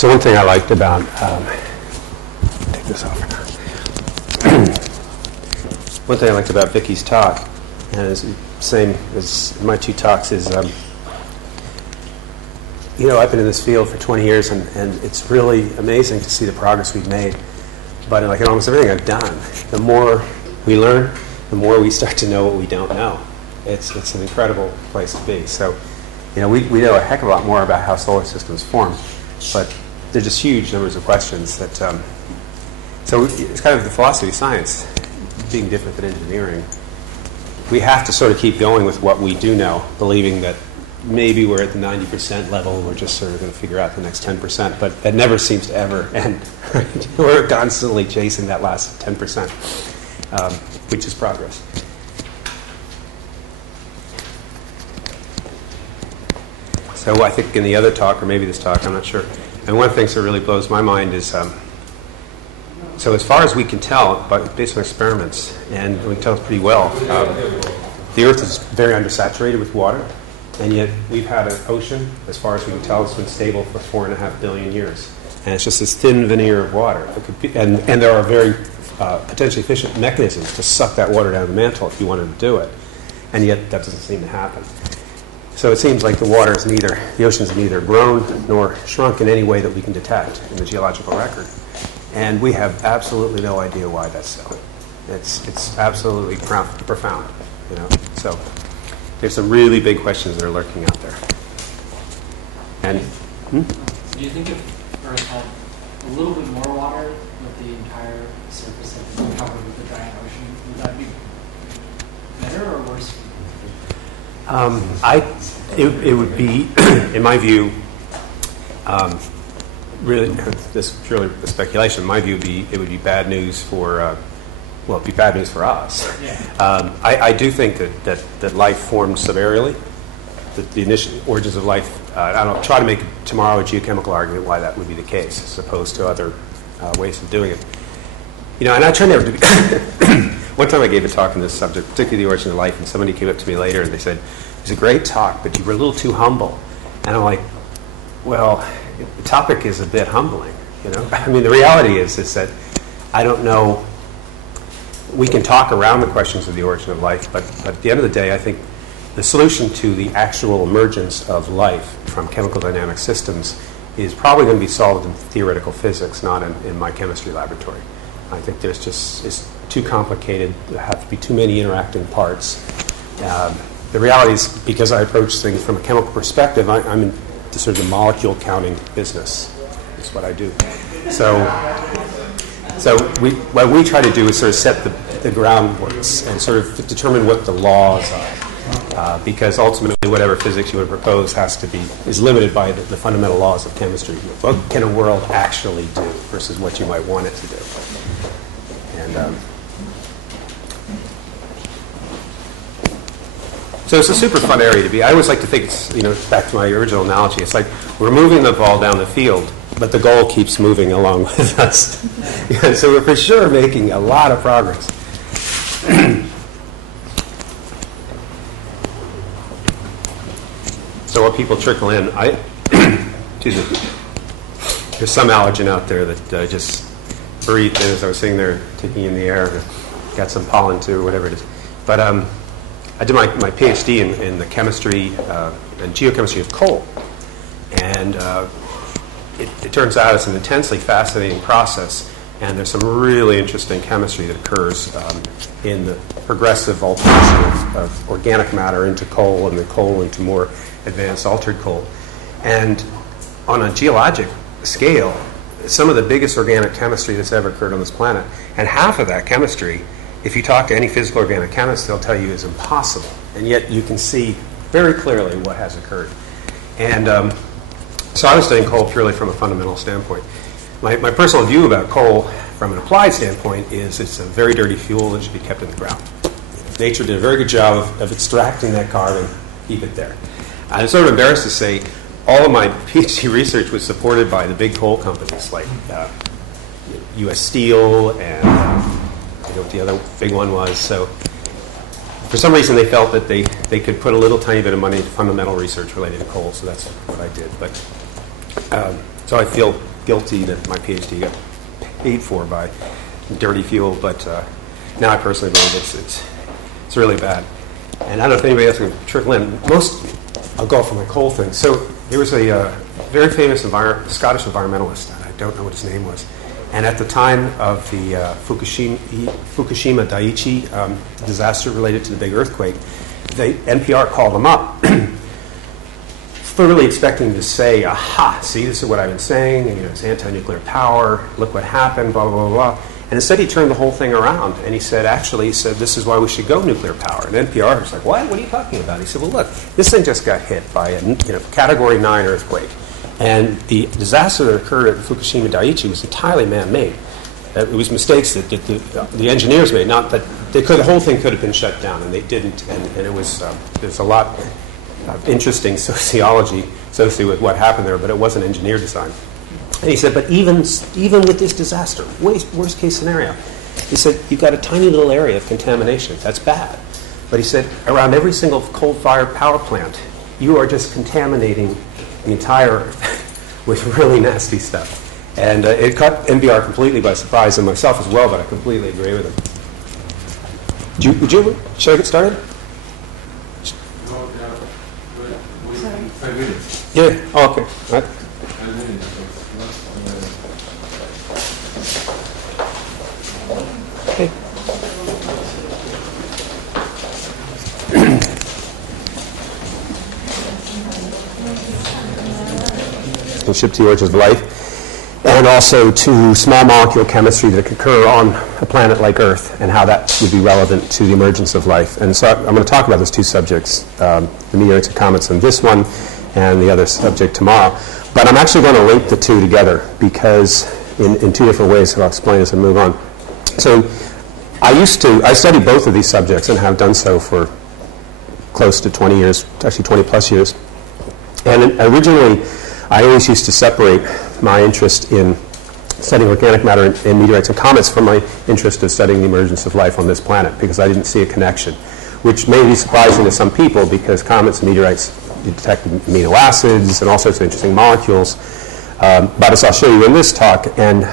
So one thing I liked about, take this off now. One thing I liked about Vicky's talk, and it's the same as my two talks, is, I've been in this field for 20 years, and it's really amazing to see the progress we've made. But like in almost everything I've done, the more we learn, the more we start to know what we don't know. It's an incredible place to be. So, we know a heck of a lot more about how solar systems form, but they're just huge numbers of questions that. So it's kind of the philosophy of science being different than engineering. We have to sort of keep going with what we do know, believing that maybe we're at the 90% level and we're just sort of going to figure out the next 10%, but that never seems to ever end. Right? We're constantly chasing that last 10%, which is progress. So I think in the other talk, or maybe this talk, I'm not sure, and one of the things that really blows my mind is, so as far as we can tell, but based on experiments, and we can tell pretty well, the Earth is very undersaturated with water, and yet we've had an ocean, as far as we can tell, it's been stable for 4.5 billion years. And it's just this thin veneer of water. And there are very potentially efficient mechanisms to suck that water down the mantle if you wanted to do it. And yet that doesn't seem to happen. So it seems like the oceans have neither grown nor shrunk in any way that we can detect in the geological record. And we have absolutely no idea why that's so. It's absolutely profound, So there's some really big questions that are lurking out there. And do you think if Earth had a little bit more water with the entire surface that was covered with the giant ocean, would that be better or worse? It would be, in my view, really, this is purely speculation. In my view, it would be bad news for, it'd be bad news for us. Yeah. I do think that life formed subaerially, that the initial origins of life. I'll try to make tomorrow a geochemical argument why that would be the case, as opposed to other ways of doing it. And I try never to be. One time I gave a talk on this subject, particularly the origin of life, and somebody came up to me later and they said, "It was a great talk, but you were a little too humble." And I'm like, well, the topic is a bit humbling, I mean, the reality is that I don't know. We can talk around the questions of the origin of life, but at the end of the day, I think the solution to the actual emergence of life from chemical dynamic systems is probably going to be solved in theoretical physics, not in my chemistry laboratory. I think it's too complicated. There have to be too many interacting parts. The reality is, because I approach things from a chemical perspective, I'm in sort of the molecule counting business. That's what I do. So what we try to do is sort of set the groundworks and sort of determine what the laws are. Because ultimately, whatever physics you would propose is limited by the fundamental laws of chemistry. What can a world actually do versus what you might want it to do? And so it's a super fun area to be. I always like to think it's, back to my original analogy, it's like we're moving the ball down the field, but the goal keeps moving along with us. So we're for sure making a lot of progress. So while people trickle in, excuse me, there's some allergen out there that I just breathed in as I was sitting there taking in the air. Got some pollen too, or whatever it is. But I did my PhD in the chemistry and geochemistry of coal. And it turns out it's an intensely fascinating process. And there's some really interesting chemistry that occurs in the progressive alteration of organic matter into coal, and the coal into more advanced altered coal. And on a geologic scale, some of the biggest organic chemistry that's ever occurred on this planet, and half of that chemistry, if you talk to any physical organic chemist, they'll tell you is impossible. And yet you can see very clearly what has occurred. And so I was studying coal purely from a fundamental standpoint. My personal view about coal from an applied standpoint is it's a very dirty fuel that should be kept in the ground. Nature did a very good job of extracting that carbon, keep it there. I'm sort of embarrassed to say all of my PhD research was supported by the big coal companies like U.S. Steel and I don't know what the other big one was. So for some reason they felt that they could put a little tiny bit of money into fundamental research related to coal, so that's what I did. But so I feel guilty that my PhD got paid for by dirty fuel, but now I personally believe it's really bad. And I don't know if anybody else can trickle in. I'll go off on my coal thing. So there was a very famous Scottish environmentalist, I don't know what his name was, and at the time of the Fukushima Daiichi disaster related to the big earthquake, the NPR called him up, thoroughly expecting to say, aha, see, this is what I've been saying, and, it's anti-nuclear power, look what happened, blah, blah, blah, blah. And instead he turned the whole thing around, and he said, this is why we should go nuclear power. And NPR was like, what? What are you talking about? He said, well, look, this thing just got hit by a Category 9 earthquake. And the disaster that occurred at Fukushima Daiichi was entirely man-made. It was mistakes that the engineers made, not that the whole thing could have been shut down, and they didn't. And it was there's a lot of interesting sociology associated with what happened there, but it wasn't engineer design. And he said, but even with this disaster, worst case scenario, he said, you've got a tiny little area of contamination. That's bad. But he said, around every single coal-fired power plant, you are just contaminating the entire Earth with really nasty stuff. And it caught NPR completely by surprise, and myself as well, but I completely agree with him. Should I get started? No, yeah. 5 minutes. Yeah. Oh, okay. All right. 5 minutes. Okay. And ship to the origins of life, and also to small molecule chemistry that could occur on a planet like Earth, and how that would be relevant to the emergence of life. And so I'm going to talk about those two subjects, the meteorites and comets in this one, and the other subject tomorrow. But I'm actually going to link the two together, because in two different ways, so I'll explain as I move on. So I studied both of these subjects and have done so for close to 20 years, actually 20 plus years. And originally, I always used to separate my interest in studying organic matter in meteorites and comets from my interest in studying the emergence of life on this planet, because I didn't see a connection, which may be surprising to some people, because comets and meteorites detect amino acids and all sorts of interesting molecules. But as I'll show you in this talk, and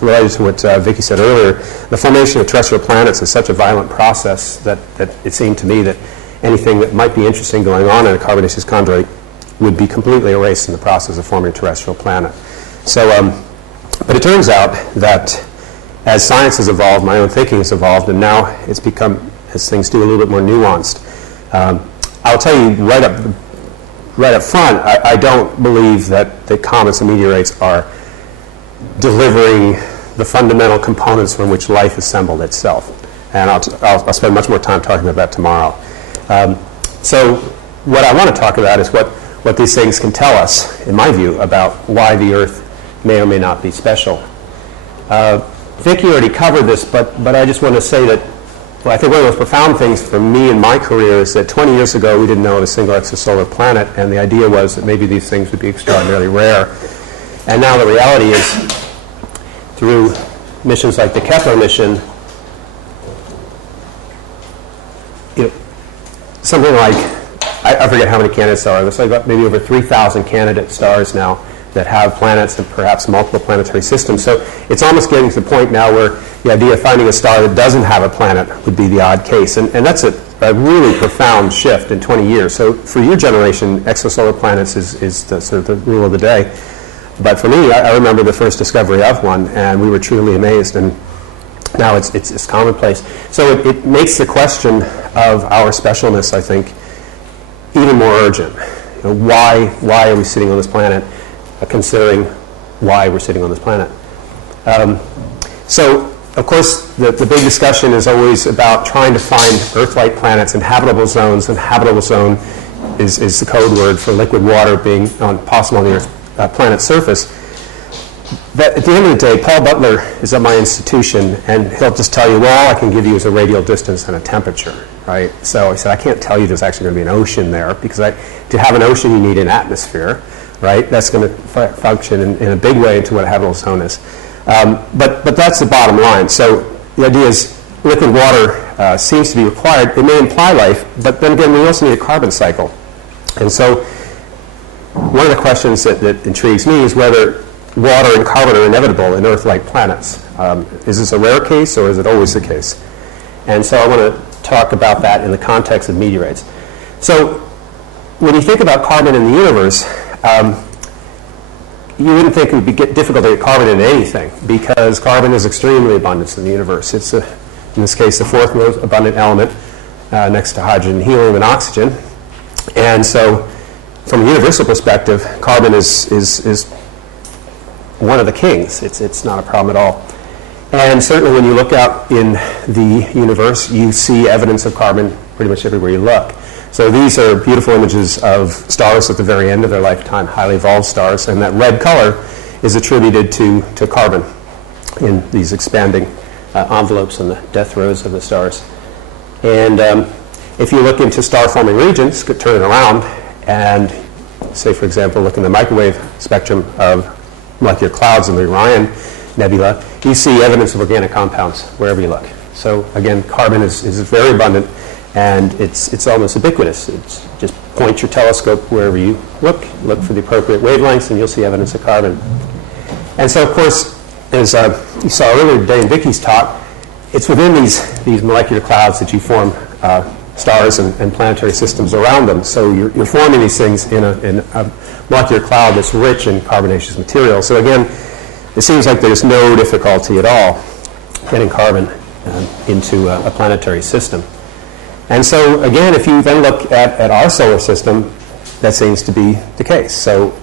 related to what Vicki said earlier, the formation of terrestrial planets is such a violent process that it seemed to me that anything that might be interesting going on in a carbonaceous chondrite would be completely erased in the process of forming a terrestrial planet. So, but it turns out that as science has evolved, my own thinking has evolved, and now it's become, as things do, a little bit more nuanced. I'll tell you right up front, I don't believe that the comets and meteorites are delivering the fundamental components from which life assembled itself. And I'll spend much more time talking about that tomorrow. So what I want to talk about is what these things can tell us, in my view, about why the Earth may or may not be special. Vicki already covered this, but I just want to say that, well, I think one of the most profound things for me in my career is that 20 years ago we didn't know of a single extrasolar planet, and the idea was that maybe these things would be extraordinarily rare. And now the reality is, through missions like the Kepler mission, something like, I forget how many candidates there are. There's like about maybe over 3,000 candidate stars now that have planets and perhaps multiple planetary systems. So it's almost getting to the point now where the idea of finding a star that doesn't have a planet would be the odd case. And that's a really profound shift in 20 years. So for your generation, exosolar planets is the, sort of the rule of the day. But for me, I remember the first discovery of one, and we were truly amazed. And now it's commonplace. So it makes the question of our specialness, I think, even more urgent. Why are we sitting on this planet, considering why we're sitting on this planet? So, of course, the big discussion is always about trying to find Earth-like planets in habitable zones, and habitable zone is the code word for liquid water being possible on the Earth's planet's surface. But at the end of the day, Paul Butler is at my institution, and he'll just tell you, well, all I can give you is a radial distance and a temperature, right? So he said, I can't tell you there's actually going to be an ocean there, because to have an ocean, you need an atmosphere, right? That's going to function in a big way into what a habitable zone is. But that's the bottom line. So the idea is liquid water seems to be required. It may imply life, but then again, we also need a carbon cycle. And so one of the questions that intrigues me is whether water and carbon are inevitable in Earth-like planets. Is this a rare case, or is it always the case? And so I want to talk about that in the context of meteorites. So when you think about carbon in the universe, you wouldn't think it would be difficult to get carbon in anything, because carbon is extremely abundant in the universe. It's, in this case, the fourth most abundant element next to hydrogen, helium, and oxygen. And so from a universal perspective, carbon is one of the kings. It's not a problem at all. And certainly when you look out in the universe, you see evidence of carbon pretty much everywhere you look. So these are beautiful images of stars at the very end of their lifetime, highly evolved stars, and that red color is attributed to carbon in these expanding envelopes in the death rows of the stars. And if you look into star-forming regions, could turn it around, and say, for example, look in the microwave spectrum of molecular clouds in the Orion Nebula, you see evidence of organic compounds wherever you look. So again, carbon is very abundant, and it's almost ubiquitous. It's just point your telescope wherever you look for the appropriate wavelengths, and you'll see evidence of carbon. And so, of course, as you saw earlier today in Vicky's talk, it's within these molecular clouds that you form stars and planetary systems around them. So you're forming these things in a molecular cloud that's rich in carbonaceous material. So again, it seems like there's no difficulty at all getting carbon into a planetary system. And so again, if you then look at our solar system, that seems to be the case. So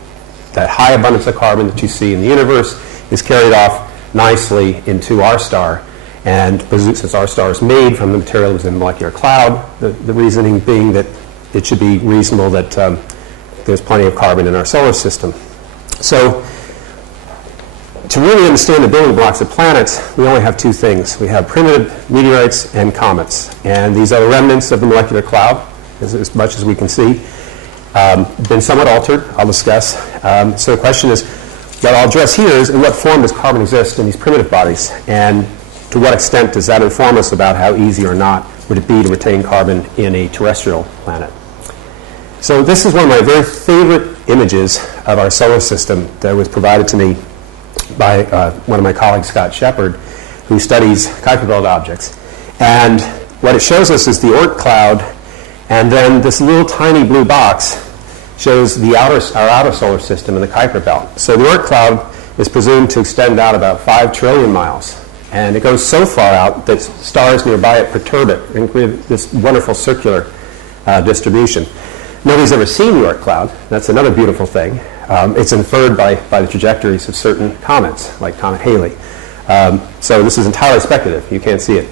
that high abundance of carbon that you see in the universe is carried off nicely into our star. And since our star is made from the material that was in the molecular cloud, the reasoning being that it should be reasonable that there's plenty of carbon in our solar system. So to really understand the building blocks of planets, we only have two things. We have primitive meteorites and comets. And these are the remnants of the molecular cloud, as much as we can see. Been somewhat altered, I'll discuss. So the question is, what I'll address here is in what form does carbon exist in these primitive bodies? And to what extent does that inform us about how easy or not would it be to retain carbon in a terrestrial planet? So this is one of my very favorite images of our solar system that was provided to me by one of my colleagues, Scott Shepard, who studies Kuiper Belt objects. And what it shows us is the Oort cloud, and then this little tiny blue box shows our outer solar system in the Kuiper Belt. So the Oort cloud is presumed to extend out about 5 trillion miles. And it goes so far out that stars nearby it perturb it and create this wonderful circular distribution. Nobody's ever seen the Oort cloud. That's another beautiful thing. It's inferred by the trajectories of certain comets, like Comet Halley. So this is entirely speculative. You can't see it.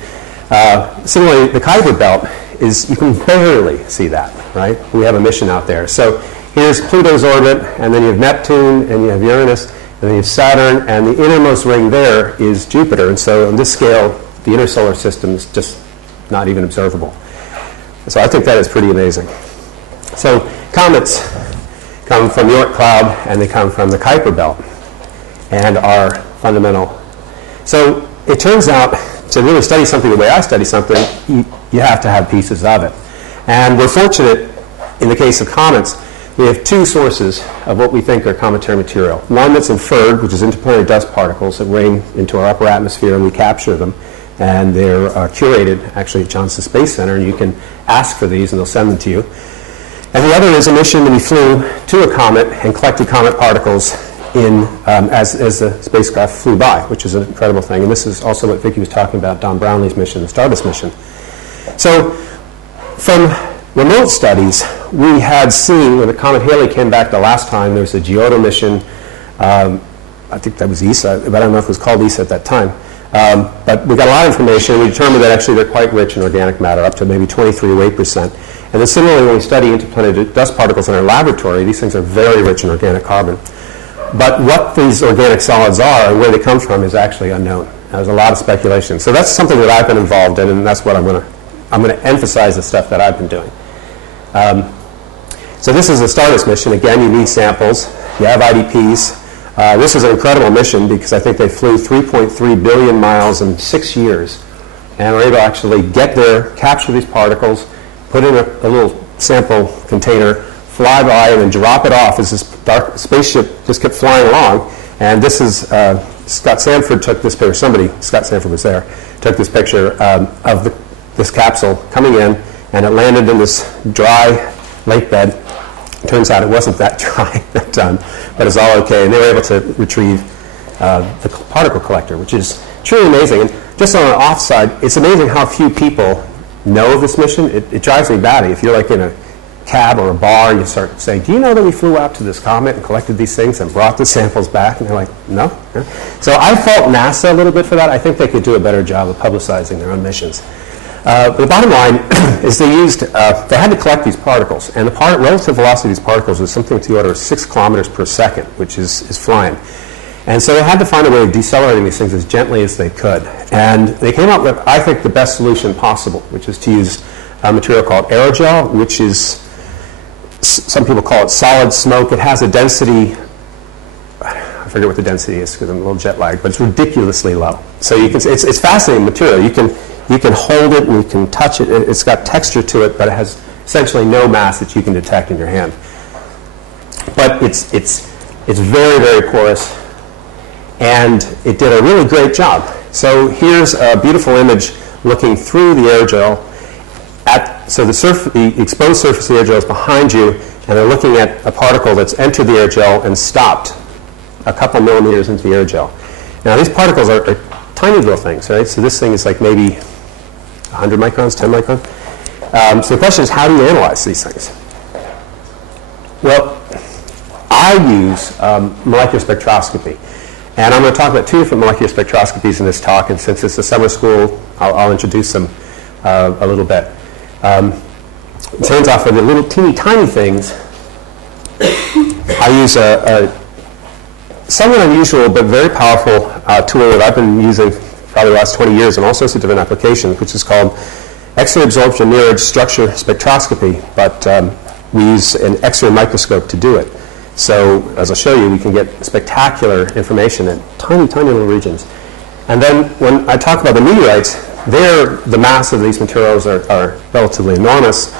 Similarly, the Kuiper Belt you can barely see that, right? We have a mission out there. So here's Pluto's orbit, and then you have Neptune, and you have Uranus, and then you have Saturn, and the innermost ring there is Jupiter. And so on this scale, the inner solar system is just not even observable. So I think that is pretty amazing. So comets come from the Oort cloud, and they come from the Kuiper Belt, and are fundamental. So it turns out, to really study something the way I study something, you have to have pieces of it. And we're fortunate, in the case of comets, we have two sources of what we think are cometary material. One that's inferred, which is interplanetary dust particles that rain into our upper atmosphere, and we capture them. And they're curated, actually, at Johnson Space Center, and you can ask for these, and they'll send them to you. And the other is a mission that we flew to a comet and collected comet particles as the spacecraft flew by, which is an incredible thing. And this is also what Vicki was talking about, Don Brownlee's mission, the Stardust mission. So from remote studies, we had seen, when the Comet Halley came back the last time, there was a Giotto mission. I think that was ESA, but I don't know if it was called ESA at that time. But we got a lot of information. We determined that actually they're quite rich in organic matter, up to maybe 23 or 8%. And then similarly, when we study interplanetary dust particles in our laboratory, these things are very rich in organic carbon. But what these organic solids are and where they come from is actually unknown. There's a lot of speculation. So that's something that I've been involved in, and that's what I'm going to emphasize the stuff that I've been doing. So this is a Stardust mission. Again, you need samples. You have IDPs. This is an incredible mission because I think they flew 3.3 billion miles in 6 years and were able to actually get there, capture these particles, put in a little sample container, fly by, and then drop it off as this dark spaceship just kept flying along. And this is, Scott Sanford took this picture, Scott Sanford was there, took this picture of this capsule coming in, and it landed in this dry lake bed. Turns out it wasn't that dry that time, but it's all okay. And they were able to retrieve the particle collector, which is truly amazing. And just on an offside, it's amazing how few people know of this mission. It drives me batty. If you're like in a cab or a bar, you start saying, do you know that we flew out to this comet and collected these things and brought the samples back? And they're like, no. So I fault NASA a little bit for that. I think they could do a better job of publicizing their own missions. But the bottom line is they had to collect these particles, and the relative velocity of these particles was something to the order of 6 kilometers per second, which is flying. And so they had to find a way of decelerating these things as gently as they could. And they came up with, I think, the best solution possible, which is to use a material called aerogel, which is, some people call it solid smoke. It has a density, I forget what the density is because I'm a little jet lagged, but it's ridiculously low. So you can, it's fascinating material. You can hold it and you can touch it. It's got texture to it, but it has essentially no mass that you can detect in your hand. But it's very, very porous, and it did a really great job. So here's a beautiful image looking through the aerogel. So the exposed surface of the aerogel is behind you, and they're looking at a particle that's entered the aerogel and stopped a couple millimeters into the aerogel. Now these particles are tiny little things, right? So this thing is like maybe 100 microns, 10 microns. So the question is, how do you analyze these things? Well, I use molecular spectroscopy. And I'm going to talk about 2 different molecular spectroscopies in this talk, and since it's a summer school, I'll introduce them a little bit. It turns out for the little teeny tiny things, I use a somewhat unusual but very powerful tool that I've been using probably the last 20 years in all sorts of different applications, which is called X-ray absorption near-edge structure spectroscopy, but we use an X-ray microscope to do it. So as I'll show you, we can get spectacular information in tiny, tiny little regions. And then when I talk about the meteorites, the mass of these materials are relatively enormous,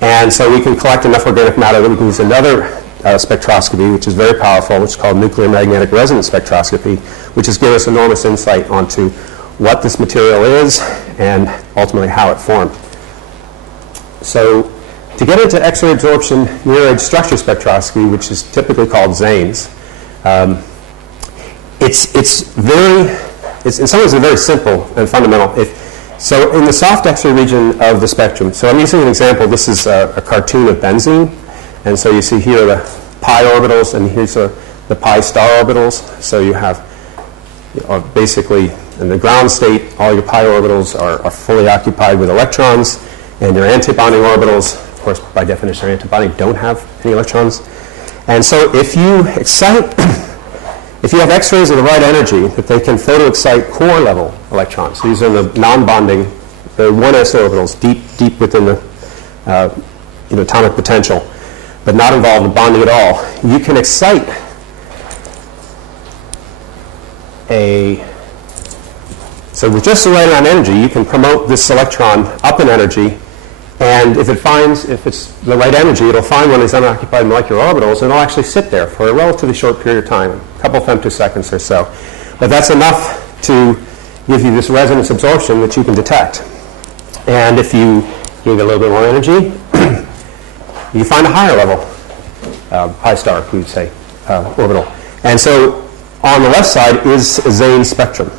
and so we can collect enough organic matter that we can use another spectroscopy, which is very powerful, which is called nuclear magnetic resonance spectroscopy, which has given us enormous insight onto what this material is and ultimately how it formed. So to get into X-ray absorption near-edge structure spectroscopy, which is typically called XIIIs, it's in some ways very simple and fundamental. So in the soft X-ray region of the spectrum, so I'm using an example. This is a cartoon of benzene. And so you see here the pi orbitals, and here's the pi star orbitals. So you have basically in the ground state, all your pi orbitals are fully occupied with electrons, and your antibonding orbitals, of course, by definition, are antibonding, don't have any electrons. And so if you excite, if you have X-rays of the right energy, that they can photoexcite core level electrons. These are the non-bonding, the 1s orbitals, deep within the atomic potential, but not involved in bonding at all. You can excite so with just the right amount of energy, you can promote this electron up in energy, and if it's the right energy, it'll find one of these unoccupied molecular orbitals, and it'll actually sit there for a relatively short period of time, a couple of femtoseconds or so. But that's enough to give you this resonance absorption that you can detect. And if you give it a little bit more energy, you find a higher level pi star, we would say, orbital. And so on the left side is a XIII spectrum,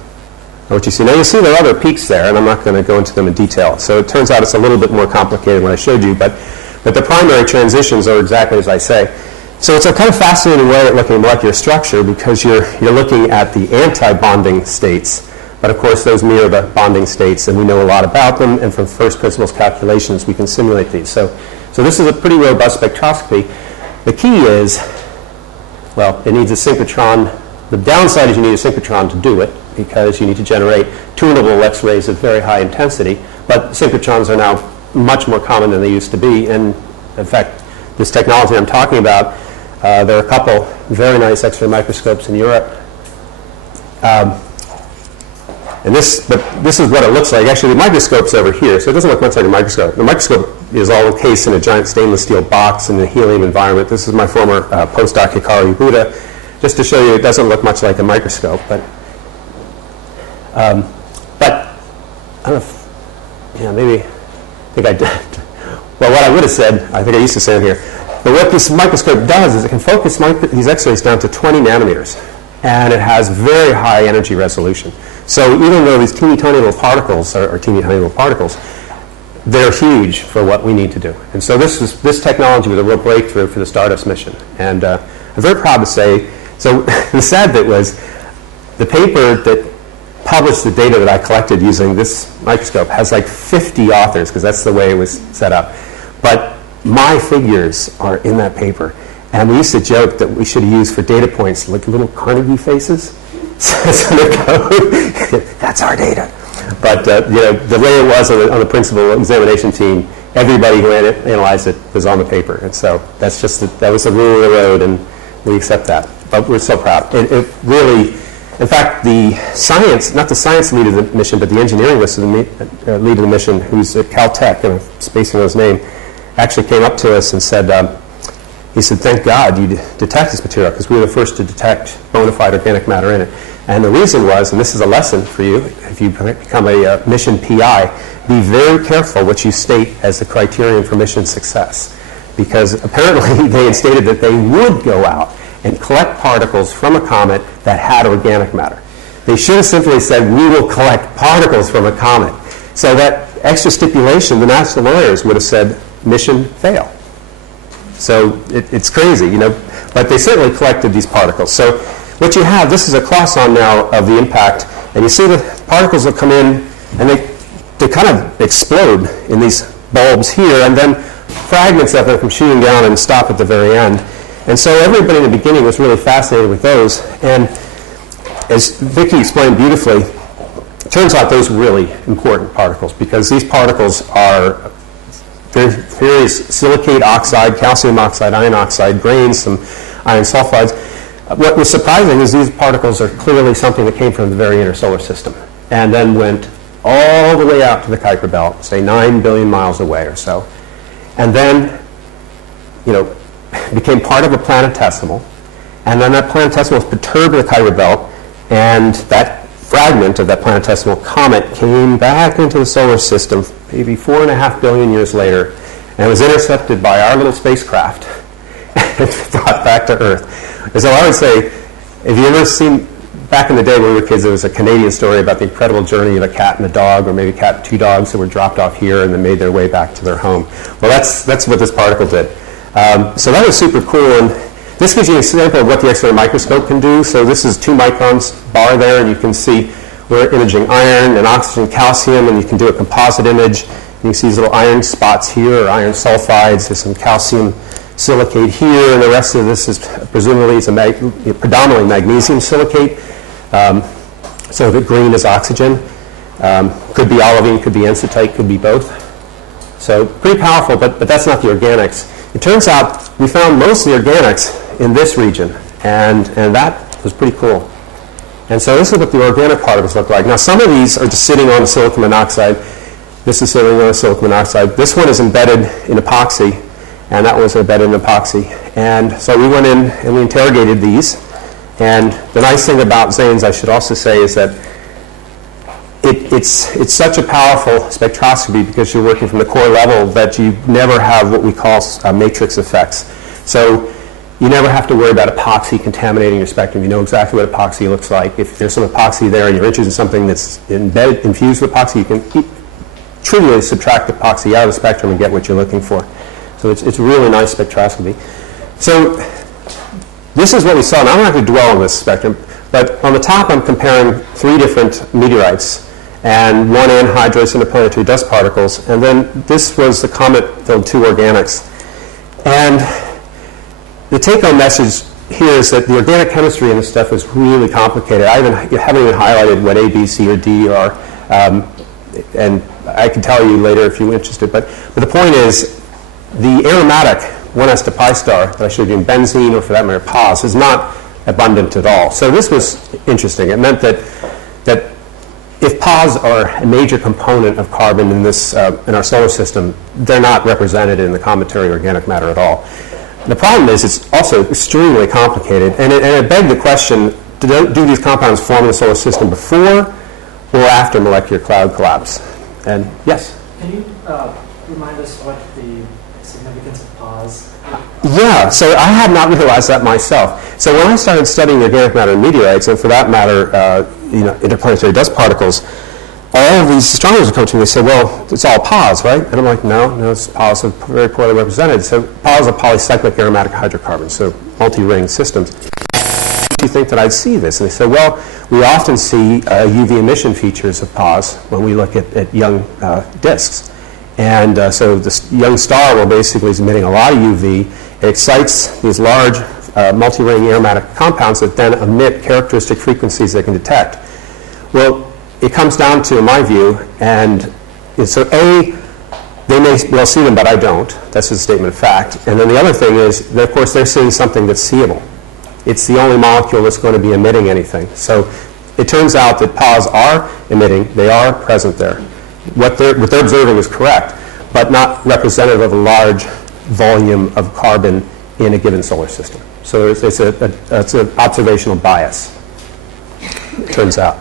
what you see. Now you see there are other peaks there, and I'm not going to go into them in detail. So it turns out it's a little bit more complicated than what I showed you, but the primary transitions are exactly as I say. So it's a kind of fascinating way of looking at molecular structure, because you're looking at the anti-bonding states, but of course those mirror the bonding states, and we know a lot about them, and from first principles calculations we can simulate these. So this is a pretty robust spectroscopy. The key is, well, it needs a synchrotron. The downside is you need a synchrotron to do it, because you need to generate tunable X-rays of very high intensity. But synchrotrons are now much more common than they used to be. And in fact, this technology I'm talking about, there are a couple very nice X-ray microscopes in Europe. But this is what it looks like. Actually, the microscope's over here, so it doesn't look much like a microscope. The microscope is all encased in a giant stainless steel box in a helium environment. This is my former postdoc, Hikaru Ibuda. just to show you, it doesn't look much like a microscope, but I don't know if, yeah, maybe, I think I did. Well, what I would have said, I think I used to say it here, but what this microscope does is it can focus these X-rays down to 20 nanometers, and it has very high energy resolution. So even though these teeny tiny little particles are teeny tiny little particles, they're huge for what we need to do. And so this technology was a real breakthrough for the Stardust mission. And I'm very proud to say, so the sad bit was the paper that published the data that I collected using this microscope has like 50 authors, because that's the way it was set up. But my figures are in that paper. And we used to joke that we should use for data points like little Carnegie faces. So they go, that's our data. But you know, the way it was on the principal examination team, everybody who analyzed it was on the paper. And so that's just that was the rule of the road, and we accept that. But we're so proud. It really, in fact, the science, not the science lead of the mission, but the engineering lead of the mission, who's at Caltech, and I'm spacing on his name, actually came up to us and said, he said, thank God you detect this material, because we were the first to detect bona fide organic matter in it. And the reason was, and this is a lesson for you, if you become a mission PI, be very careful what you state as the criterion for mission success. Because apparently they had stated that they would go out and collect particles from a comet that had organic matter. They should have simply said, we will collect particles from a comet. So that extra stipulation, the NASA lawyers would have said, mission fail. So it's crazy, you know, but they certainly collected these particles. So what you have, this is a cross-on now of the impact, and you see the particles will come in, and they kind of explode in these bulbs here, and then fragments of them come shooting down and stop at the very end. And so everybody in the beginning was really fascinated with those, and as Vicki explained beautifully, it turns out those are really important particles, because these particles are various silicate oxide, calcium oxide, iron oxide, grains, some iron sulfides. What was surprising is these particles are clearly something that came from the very inner solar system and then went all the way out to the Kuiper Belt, say 9 billion miles away or so, and then, you know, became part of a planetesimal, and then that planetesimal was perturbed in the Kuiper Belt, and that fragment of that planetesimal comet came back into the solar system maybe 4.5 billion years later, and was intercepted by our little spacecraft and brought back to Earth. And so I would say, if you ever seen, back in the day when we were kids, there was a Canadian story about the incredible journey of a cat and a dog, or maybe a cat and 2 dogs that were dropped off here and then made their way back to their home. Well, that's what this particle did. So that was super cool. And this gives you an example of what the X-ray microscope can do. So this is 2 microns bar there, and you can see we're imaging iron and oxygen, calcium, and you can do a composite image. And you see these little iron spots here, or iron sulfides. There's some calcium silicate here, and the rest of this is presumably it's a predominantly magnesium silicate. So the green is oxygen. Could be olivine, could be encetate, could be both. So pretty powerful, but that's not the organics. It turns out we found most of the organics in this region, and that was pretty cool. And so this is what the organic particles look like. Now some of these are just sitting on the silicon monoxide. This is sitting on the silicon monoxide. This one is embedded in epoxy, and that was embedded in epoxy. And so we went in and we interrogated these. And the nice thing about XIIIs, I should also say, is that it's such a powerful spectroscopy because you're working from the core level that you never have what we call matrix effects. So you never have to worry about epoxy contaminating your spectrum. You know exactly what epoxy looks like. If there's some epoxy there and you're interested in something that's infused with epoxy, you can trivially subtract epoxy out of the spectrum and get what you're looking for. So it's really nice spectroscopy. So this is what we saw. Now I'm not going to dwell on this spectrum, but on the top I'm comparing 3 different meteorites and 1 anhydrous interplanetary dust particles, and then this was the comet-filled 2 organics. And the take-home message here is that the organic chemistry in this stuff is really complicated. I haven't even highlighted what A, B, C, or D are, and I can tell you later if you're interested. But the point is, the aromatic 1s to pi star that I showed you in benzene, or for that matter POS, is not abundant at all. So this was interesting. It meant that if POS are a major component of carbon in this in our solar system, they're not represented in the cometary organic matter at all. The problem is it's also extremely complicated, and it begged the question, do these compounds form in the solar system before or after molecular cloud collapse? And yes? Can you remind us what the significance of pause? Yeah, so I had not realized that myself. So when I started studying organic matter and meteorites, and for that matter, interplanetary dust particles, all of these astronomers would come to me and say, well, it's all pause, right? And I'm like, no, it's pause, very poorly represented. So pause are polycyclic aromatic hydrocarbons, so multi-ring systems. Do you think that I'd see this? And they said, well, we often see UV emission features of pause when we look at young disks. And so this young star will basically is emitting a lot of UV. It excites these large multi-ring aromatic compounds that then emit characteristic frequencies they can detect. Well, it comes down to, in my view, and so A, they may well see them, but I don't. That's a statement of fact. And then the other thing is, that, of course, they're seeing something that's seeable. It's the only molecule that's going to be emitting anything. So it turns out that pause are emitting. They are present there. What they're observing is correct, but not representative of a large volume of carbon in a given solar system. So it's an observational bias, it turns out.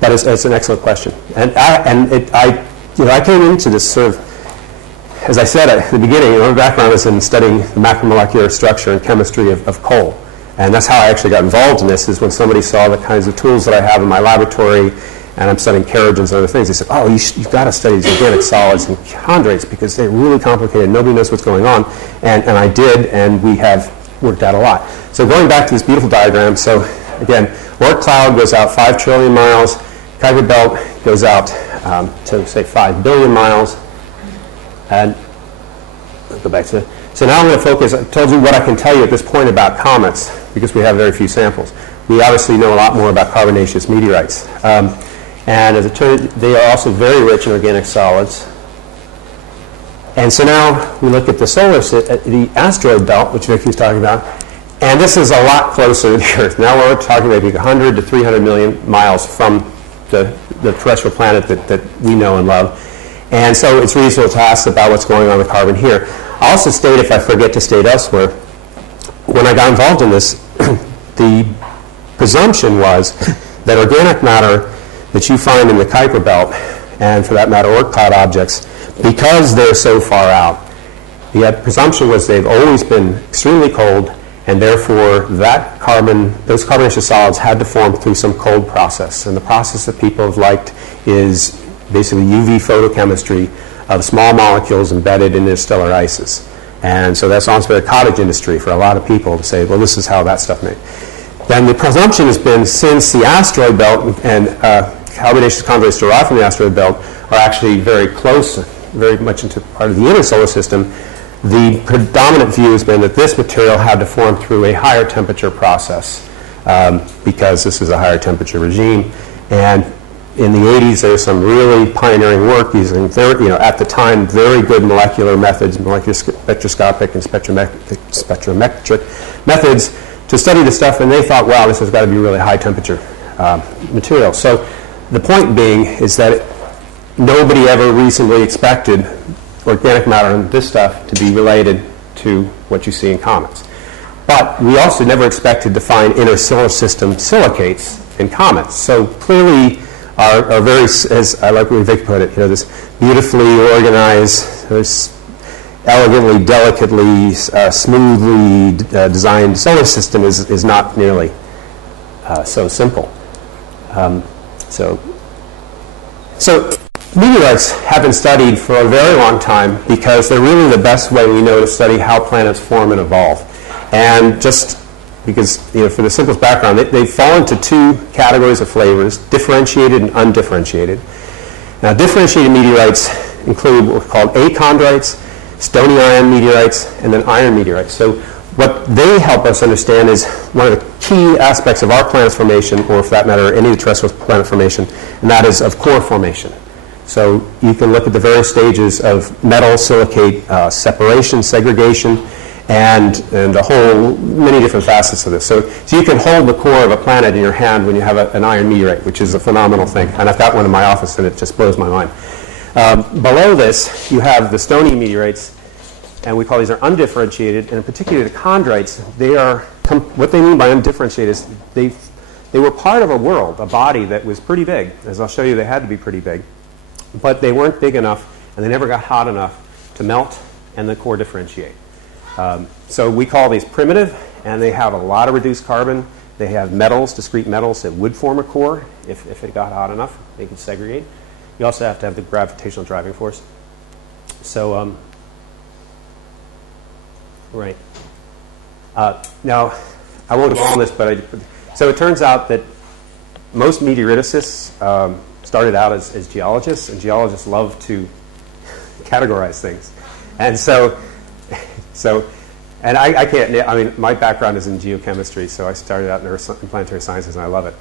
But it's an excellent question. And I came into this sort of, as I said at the beginning, my background is in studying the macromolecular structure and chemistry of coal. And that's how I actually got involved in this, is when somebody saw the kinds of tools that I have in my laboratory, and I'm studying kerogens and other things. They said, oh, you've got to study these organic solids and chondrites because they're really complicated. Nobody knows what's going on. And I did, and we have worked out a lot. So going back to this beautiful diagram, so again, Oort cloud goes out 5 trillion miles. Kuiper belt goes out to, say, 5 billion miles. And I'll go back to it. So now I'm going to focus. I told you what I can tell you at this point about comets because we have very few samples. We obviously know a lot more about carbonaceous meteorites. And as it turns, they are also very rich in organic solids. And so now we look at the asteroid belt, which Vicky was talking about, and this is a lot closer to the Earth. Now we're talking maybe 100 to 300 million miles from the terrestrial planet that we know and love. And so it's reasonable to ask about what's going on with carbon here. I'll also state, if I forget to state elsewhere, when I got involved in this, the presumption was that organic matter that you find in the Kuiper belt, and for that matter Oort cloud objects, because they're so far out, the presumption was they've always been extremely cold, and therefore that those carbonaceous solids had to form through some cold process. And the process that people have liked is basically UV photochemistry of small molecules embedded in interstellar ices. And so that's also the cottage industry for a lot of people to say, well, this is how that stuff made. Then the presumption has been, since the asteroid belt and carbonaceous chondrites derived from the asteroid belt are actually very close, very much into part of the inner solar system, the predominant view has been that this material had to form through a higher temperature process because this is a higher temperature regime. And in the 80s, there was some really pioneering work using, at the time, very good molecular methods, molecular spectroscopic and spectrometric methods to study the stuff, and they thought, wow, this has got to be really high temperature material. So the point being is that nobody ever reasonably expected organic matter and this stuff to be related to what you see in comets. But we also never expected to find inner solar system silicates in comets. So clearly are very, as I like when Vic put it, this beautifully organized, this elegantly, delicately, smoothly designed solar system is not nearly so simple. So meteorites have been studied for a very long time because they're really the best way we know to study how planets form and evolve. And just because, for the simplest background, they fall into two categories of flavors, differentiated and undifferentiated. Now, differentiated meteorites include what are called achondrites, stony iron meteorites, and then iron meteorites. So what they help us understand is one of the key aspects of our planet's formation, or for that matter, any of the terrestrial planet formation, and that is of core formation. So you can look at the various stages of metal silicate separation, segregation, and many different facets of this. So you can hold the core of a planet in your hand when you have an iron meteorite, which is a phenomenal thing. And I've got one in my office, and it just blows my mind. Below this, you have the stony meteorites, and we call these are undifferentiated, and in particular the chondrites, they are, what they mean by undifferentiated is they were part of a world, a body that was pretty big. As I'll show you, they had to be pretty big. But they weren't big enough, and they never got hot enough to melt and the core differentiate. So we call these primitive, and they have a lot of reduced carbon. They have metals, discrete metals, that would form a core if it got hot enough. They can segregate. You also have to have the gravitational driving force. So, right. Now, I won't go on this, but so it turns out that most meteoriticists started out as geologists, and geologists love to categorize things. And and I can't, I mean, my background is in geochemistry, so I started out in planetary sciences, and I love it.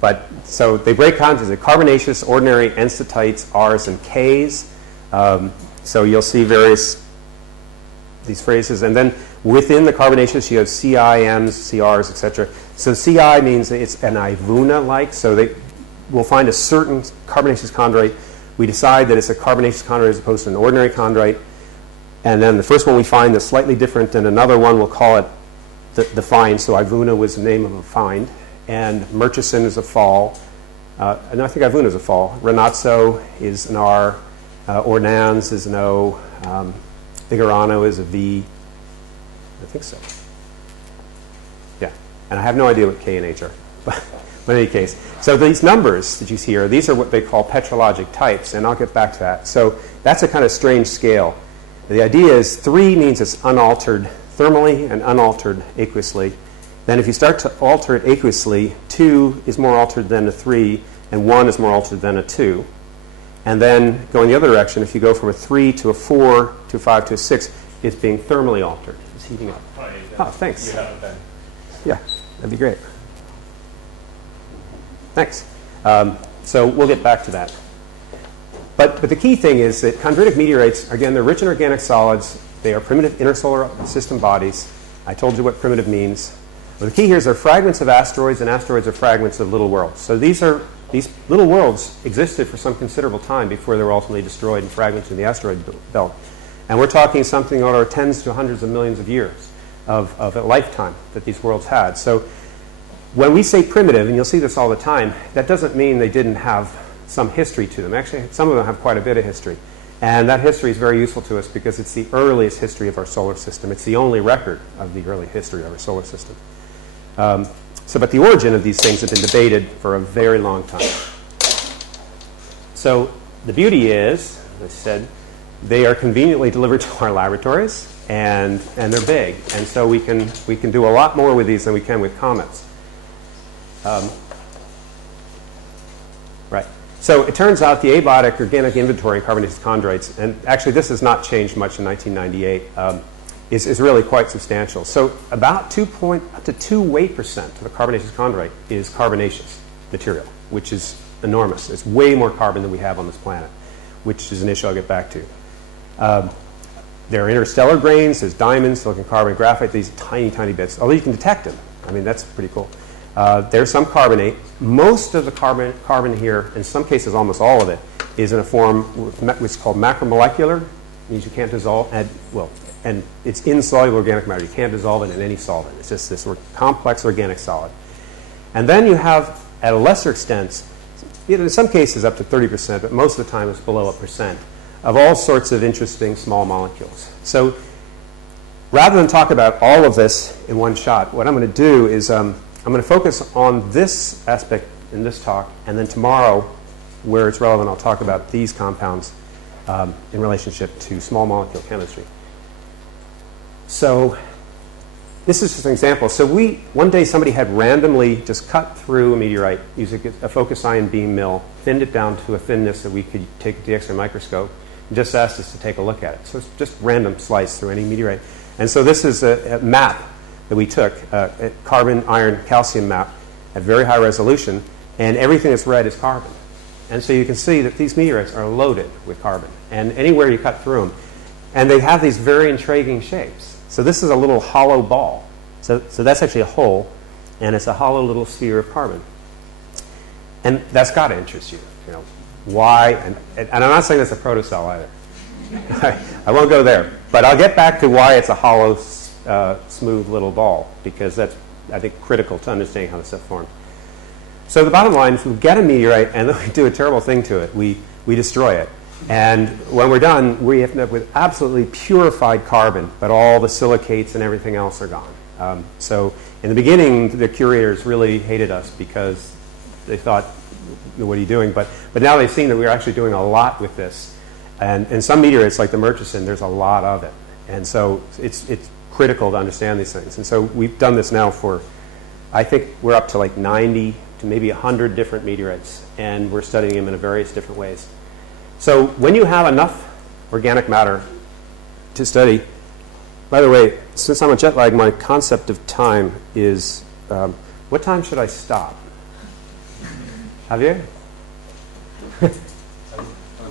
But so they break down into carbonaceous, ordinary, enstatites, Rs, and Ks. So you'll see these phrases. And then within the carbonaceous, you have CIMs, CRs, etc. So CI means it's an Ivuna-like. So we'll find a certain carbonaceous chondrite. We decide that it's a carbonaceous chondrite as opposed to an ordinary chondrite. And then the first one we find is slightly different than another one. We'll call it the find. So Ivuna was the name of a find. And Murchison is a fall. And I think Ivuna is a fall. Renazzo is an R. Ornans is an O. Vigorano is a V. I think so. Yeah. And I have no idea what K and H are. But in any case. So these numbers that you see here, these are what they call petrologic types. And I'll get back to that. So that's a kind of strange scale. The idea is 3 means it's unaltered thermally and unaltered aqueously. Then if you start to alter it aqueously, 2 is more altered than a 3, and 1 is more altered than a 2. And then going the other direction, if you go from a 3 to a 4 to a 5 to a 6, it's being thermally altered. It's heating up. Oh, thanks. You have a pen. Yeah, that'd be great. Thanks. So we'll get back to that. But the key thing is that chondritic meteorites, again, they're rich in organic solids. They are primitive inner solar system bodies. I told you what primitive means. But the key here is they're fragments of asteroids, and asteroids are fragments of little worlds. So these little worlds existed for some considerable time before they were ultimately destroyed and fragmented in the asteroid belt. And we're talking something on our tens to hundreds of millions of years of a lifetime that these worlds had. So when we say primitive, and you'll see this all the time, that doesn't mean they didn't have some history to them. Actually, some of them have quite a bit of history. And that history is very useful to us because it's the earliest history of our solar system. It's the only record of the early history of our solar system. But the origin of these things have been debated for a very long time. So the beauty is, as I said, they are conveniently delivered to our laboratories, and they're big. And so we can do a lot more with these than we can with comets. Right. So it turns out the abiotic organic inventory in carbonaceous chondrites, and actually this has not changed much in 1998, is really quite substantial. So about up to 2 weight% of the carbonaceous chondrite is carbonaceous material, which is enormous. It's way more carbon than we have on this planet, which is an issue I'll get back to. There are interstellar grains, there's diamonds, silicon carbon, graphite, these tiny, tiny bits, although you can detect them. I mean, that's pretty cool. There's some carbonate. Most of the carbon here, in some cases almost all of it, is in a form which is called macromolecular. It means you can't dissolve, and it's insoluble organic matter. You can't dissolve it in any solvent. It's just this complex organic solid. And then you have, at a lesser extent, in some cases up to 30%, but most of the time it's below 1%, of all sorts of interesting small molecules. So rather than talk about all of this in one shot, what I'm going to do is I'm going to focus on this aspect in this talk, and then tomorrow, where it's relevant, I'll talk about these compounds in relationship to small molecule chemistry. So this is just an example. So one day somebody had randomly just cut through a meteorite using a focus ion beam mill, thinned it down to a thinness that we could take with the X-ray microscope, and just asked us to take a look at it. So it's just random slice through any meteorite. And so this is a map that we took, a carbon, iron, calcium map at very high resolution, and everything that's red is carbon. And so you can see that these meteorites are loaded with carbon, and anywhere you cut through them. And they have these very intriguing shapes. So this is a little hollow ball. So that's actually a hole, and it's a hollow little sphere of carbon. And that's got to interest you. You know why? And I'm not saying that's a protocell either. I won't go there. But I'll get back to why it's a hollow, smooth little ball, because that's, I think, critical to understanding how this stuff formed. So the bottom line is we get a meteorite and then we do a terrible thing to it. We destroy it. And when we're done, we end up with absolutely purified carbon, but all the silicates and everything else are gone. So in the beginning, the curators really hated us because they thought, what are you doing? But now they've seen that we're actually doing a lot with this. And in some meteorites, like the Murchison, there's a lot of it. And so it's critical to understand these things. And so we've done this now for, I think we're up to like 90 to maybe 100 different meteorites. And we're studying them in various different ways. So when you have enough organic matter to study, by the way, since I'm on jet lag, my concept of time is, what time should I stop? Javier? I'm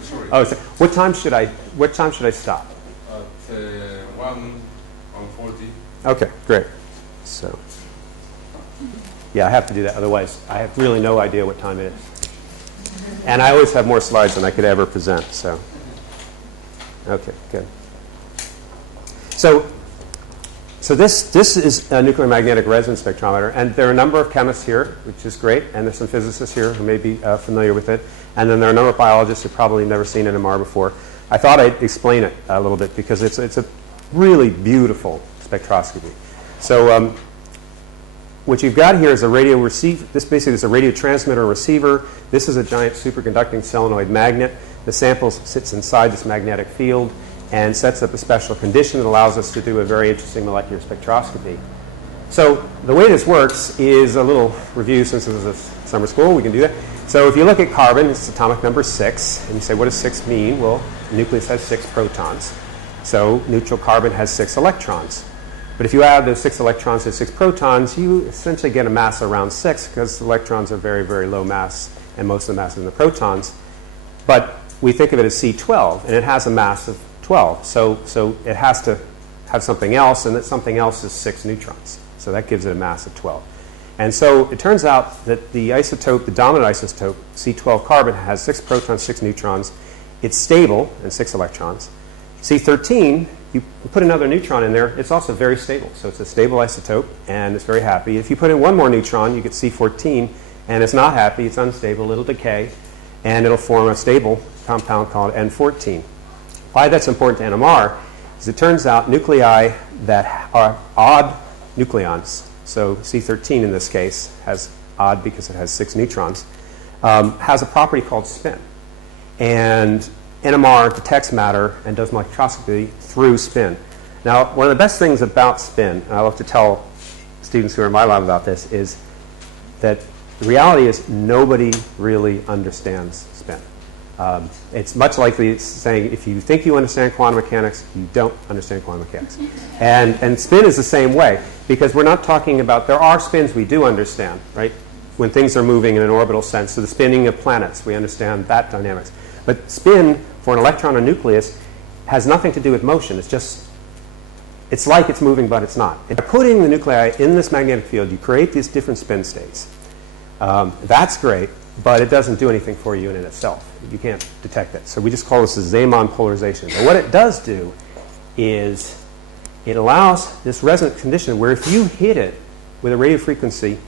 sorry. Oh, so what time should I stop? At 1:40. Okay, great. So, yeah, I have to do that. Otherwise, I have really no idea what time it is. And I always have more slides than I could ever present. So, okay, good. So this is a nuclear magnetic resonance spectrometer, and there are a number of chemists here, which is great, and there's some physicists here who may be familiar with it, and then there are a number of biologists who probably never seen NMR before. I thought I'd explain it a little bit because it's a really beautiful spectroscopy. So what you've got here is a radio receiver. This basically is a radio transmitter receiver. This is a giant superconducting solenoid magnet. The sample sits inside this magnetic field and sets up a special condition that allows us to do a very interesting molecular spectroscopy. So the way this works is a little review. Since this is a summer school, we can do that. So if you look at carbon, it's atomic number 6, and you say, what does 6 mean? Well, the nucleus has 6 protons. So neutral carbon has 6 electrons. But if you add those 6 electrons to 6 protons, you essentially get a mass around 6 because electrons are very, very low mass, and most of the mass is in the protons. But we think of it as C12, and it has a mass of 12. So it has to have something else, and that something else is 6 neutrons. So that gives it a mass of 12. And so it turns out that the isotope, the dominant isotope, C12 carbon, has 6 protons, 6 neutrons. It's stable and 6 electrons. C13, you put another neutron in there, it's also very stable. So it's a stable isotope, and it's very happy. If you put in one more neutron, you get C14, and it's not happy, it's unstable, it'll decay, and it'll form a stable compound called N14. Why that's important to NMR is it turns out nuclei that are odd nucleons, so C13 in this case has odd because it has 6 neutrons, has a property called spin. And NMR detects matter and does microscopy through spin. Now, one of the best things about spin, and I love to tell students who are in my lab about this, is that the reality is nobody really understands spin. It's much like saying if you think you understand quantum mechanics, you don't understand quantum mechanics. And spin is the same way, because we're not talking about, there are spins we do understand, right? When things are moving in an orbital sense. So the spinning of planets, we understand that dynamics. But spin for an electron or nucleus has nothing to do with motion. It's like it's moving, but it's not. By putting the nuclei in this magnetic field, you create these different spin states. That's great, but it doesn't do anything for you in and itself. You can't detect it. So we just call this a Zeeman polarization. But what it does do is it allows this resonant condition where if you hit it with a radio frequency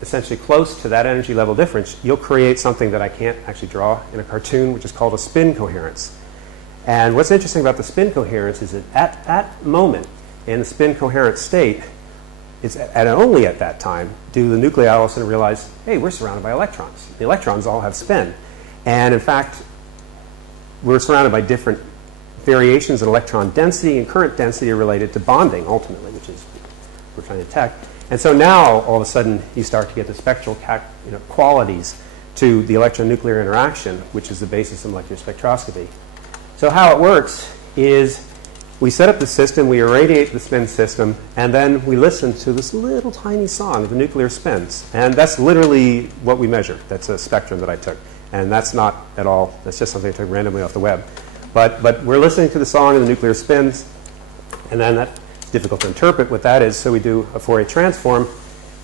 essentially close to that energy level difference, you'll create something that I can't actually draw in a cartoon, which is called a spin coherence. And what's interesting about the spin coherence is that at that moment in the spin coherent state, and only at that time, do the nuclei all of a sudden realize, hey, we're surrounded by electrons. The electrons all have spin. And in fact, we're surrounded by different variations in electron density, and current density are related to bonding, ultimately, which is what we're trying to detect. And so now, all of a sudden, you start to get the spectral qualities to the electronuclear interaction, which is the basis of molecular spectroscopy. So how it works is we set up the system, we irradiate the spin system, and then we listen to this little tiny song of the nuclear spins. And that's literally what we measure. That's a spectrum that I took. And that's not at all, that's just something I took randomly off the web. But we're listening to the song of the nuclear spins, and then that's difficult to interpret what that is, so we do a Fourier transform,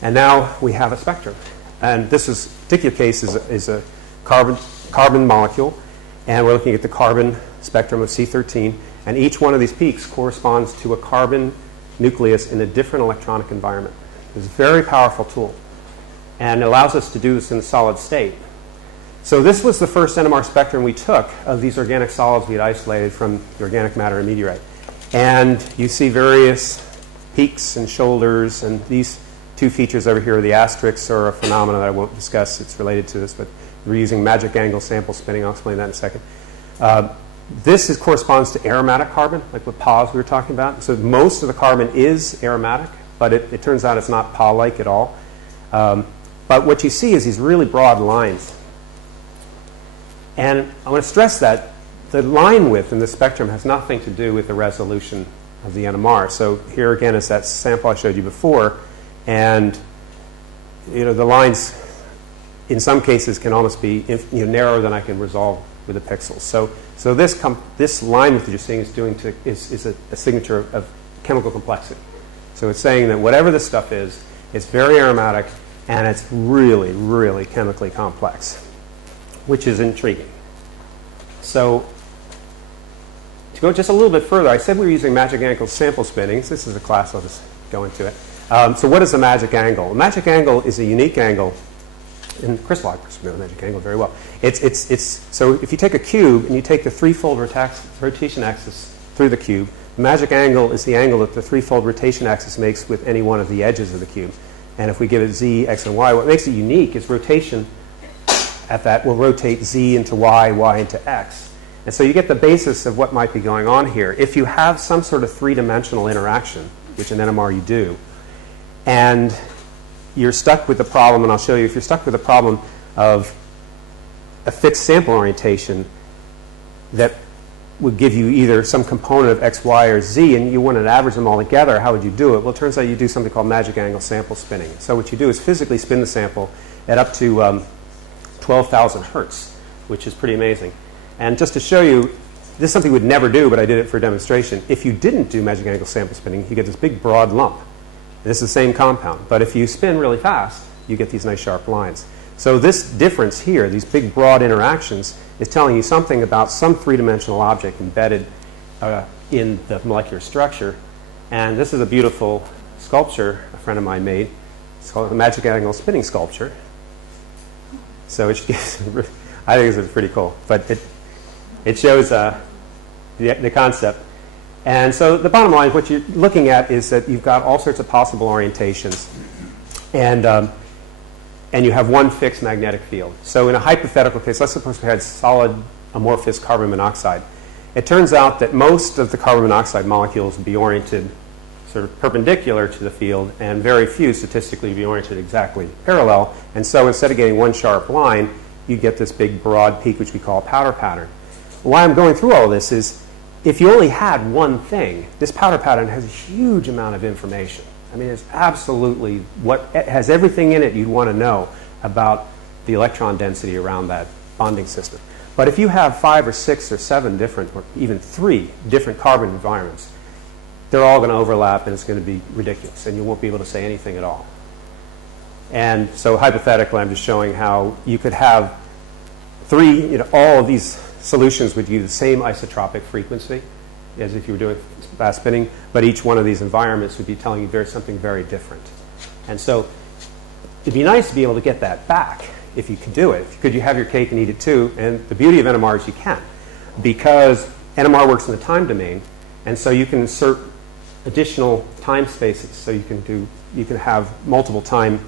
and now we have a spectrum. And this particular case is a carbon molecule, And we're looking at the carbon spectrum of C13. And each one of these peaks corresponds to a carbon nucleus in a different electronic environment. It's a very powerful tool. And it allows us to do this in a solid state. So this was the first NMR spectrum we took of these organic solids we had isolated from the organic matter in meteorite. And you see various peaks and shoulders, and these two features over here are the asterisks, are a phenomenon that I won't discuss. It's related to this, but we're using magic angle sample spinning. I'll explain that in a second. Corresponds to aromatic carbon, like with PAWs we were talking about. So most of the carbon is aromatic, but it turns out it's not PAW-like at all. But what you see is these really broad lines. And I want to stress that the line width in the spectrum has nothing to do with the resolution of the NMR. So here again is that sample I showed you before. And the lines, in some cases, can almost be narrower than I can resolve with the pixels. So this line width that you're seeing is a signature of chemical complexity. So it's saying that whatever this stuff is, it's very aromatic, and it's really, really chemically complex, which is intriguing. So to go just a little bit further, I said we were using magic angle sample spinning. So this is a class, I'll just go into it. So what is a magic angle? A magic angle is a unique angle, and crystallographers know the magic angle very well. So if you take a cube and you take the threefold rotation axis through the cube, the magic angle is the angle that the threefold rotation axis makes with any one of the edges of the cube. And if we give it z, x, and y, what makes it unique is rotation at that will rotate z into y, y into x. And so you get the basis of what might be going on here. If you have some sort of three-dimensional interaction, which in NMR you do, and you're stuck with the problem, and I'll show you, if you're stuck with the problem of a fixed sample orientation that would give you either some component of x, y, or z, and you want to average them all together, how would you do it? Well, it turns out you do something called magic angle sample spinning. So what you do is physically spin the sample at up to 12,000 hertz, which is pretty amazing. And just to show you, this is something we'd never do, but I did it for a demonstration. If you didn't do magic angle sample spinning, you get this big broad lump. This is the same compound. But if you spin really fast, you get these nice sharp lines. So this difference here, these big broad interactions, is telling you something about some three-dimensional object embedded in the molecular structure. And this is a beautiful sculpture a friend of mine made. It's called the magic angle spinning sculpture. So I think it's pretty cool. But it shows the concept. And so the bottom line, what you're looking at is that you've got all sorts of possible orientations. And you have one fixed magnetic field. So in a hypothetical case, let's suppose we had solid amorphous carbon monoxide. It turns out that most of the carbon monoxide molecules would be oriented sort of perpendicular to the field, and very few statistically would be oriented exactly parallel. And so instead of getting one sharp line, you get this big broad peak, which we call a powder pattern. Why I'm going through all this is, if you only had one thing, this powder pattern has a huge amount of information. I mean, it's absolutely it has everything in it you'd want to know about the electron density around that bonding system. But if you have 5 or 6 or 7 different, or even 3 different carbon environments, they're all going to overlap, and it's going to be ridiculous, and you won't be able to say anything at all. And so hypothetically, I'm just showing how you could have all of these solutions would use the same isotropic frequency as if you were doing fast spinning, but each one of these environments would be telling you something very different. And so it'd be nice to be able to get that back if you could do it. Could you have your cake and eat it too? And the beauty of NMR is you can, because NMR works in the time domain, and so you can insert additional time spaces. So you can have multiple time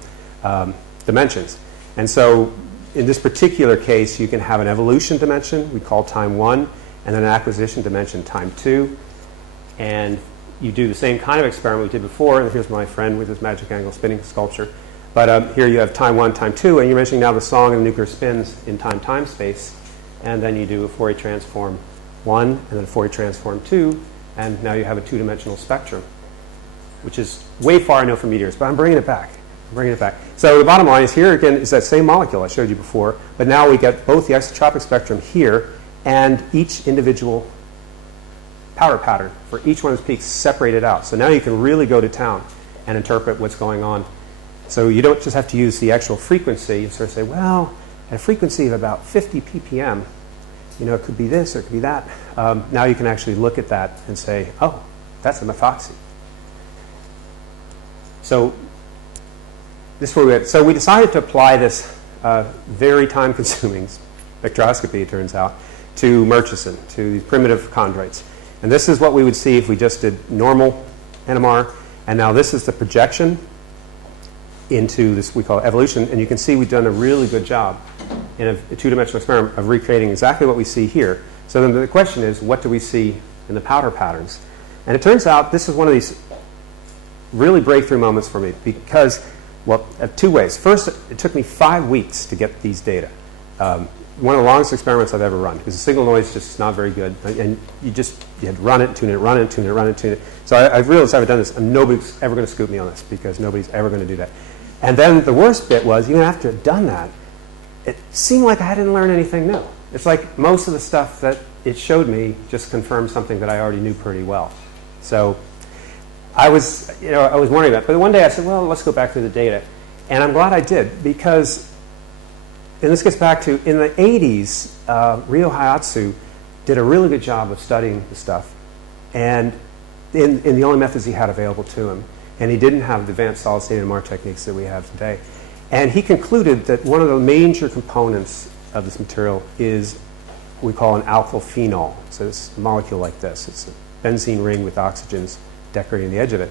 dimensions. And so in this particular case, you can have an evolution dimension we call time 1, and then an acquisition dimension time 2. And you do the same kind of experiment we did before. And here's my friend with his magic angle spinning sculpture. But here you have time 1, time 2, and you're measuring now the song and the nuclear spins in time space. And then you do a Fourier transform 1, and then a Fourier transform 2, and now you have a 2-dimensional spectrum, which is way far, I know, from meteors, but I'm bringing it back. So the bottom line is, here again is that same molecule I showed you before, but now we get both the isotropic spectrum here and each individual powder pattern for each one of those peaks separated out. So now you can really go to town and interpret what's going on. So you don't just have to use the actual frequency. You sort of say, well, at a frequency of about 50 ppm, it could be this or it could be that. Now you can actually look at that and say, oh, that's a methoxy. So this is where so we decided to apply this very time-consuming spectroscopy, it turns out, to Murchison, to these primitive chondrites. And this is what we would see if we just did normal NMR. And now this is the projection into this we call evolution. And you can see we've done a really good job in a two-dimensional experiment of recreating exactly what we see here. So then the question is, what do we see in the powder patterns? And it turns out this is one of these really breakthrough moments for me because, well, two ways. First, it took me 5 weeks to get these data. One of the longest experiments I've ever run because the signal noise just is not very good. And you had to run it, tune it, run it, tune it, run it, tune it. So I've realized I've done this, and nobody's ever going to scoop me on this because nobody's ever going to do that. And then the worst bit was, even after I'd done that, it seemed like I didn't learn anything new. It's like most of the stuff that it showed me just confirmed something that I already knew pretty well. So I was wondering about it. But one day I said, well, let's go back to the data. And I'm glad I did because, and this gets back to, in the 80s, Ryo Hayatsu did a really good job of studying the stuff. And in the only methods he had available to him. And he didn't have the advanced solid-state NMR techniques that we have today. And he concluded that one of the major components of this material is what we call an alkyl phenol. So it's a molecule like this. It's a benzene ring with oxygens decorating the edge of it.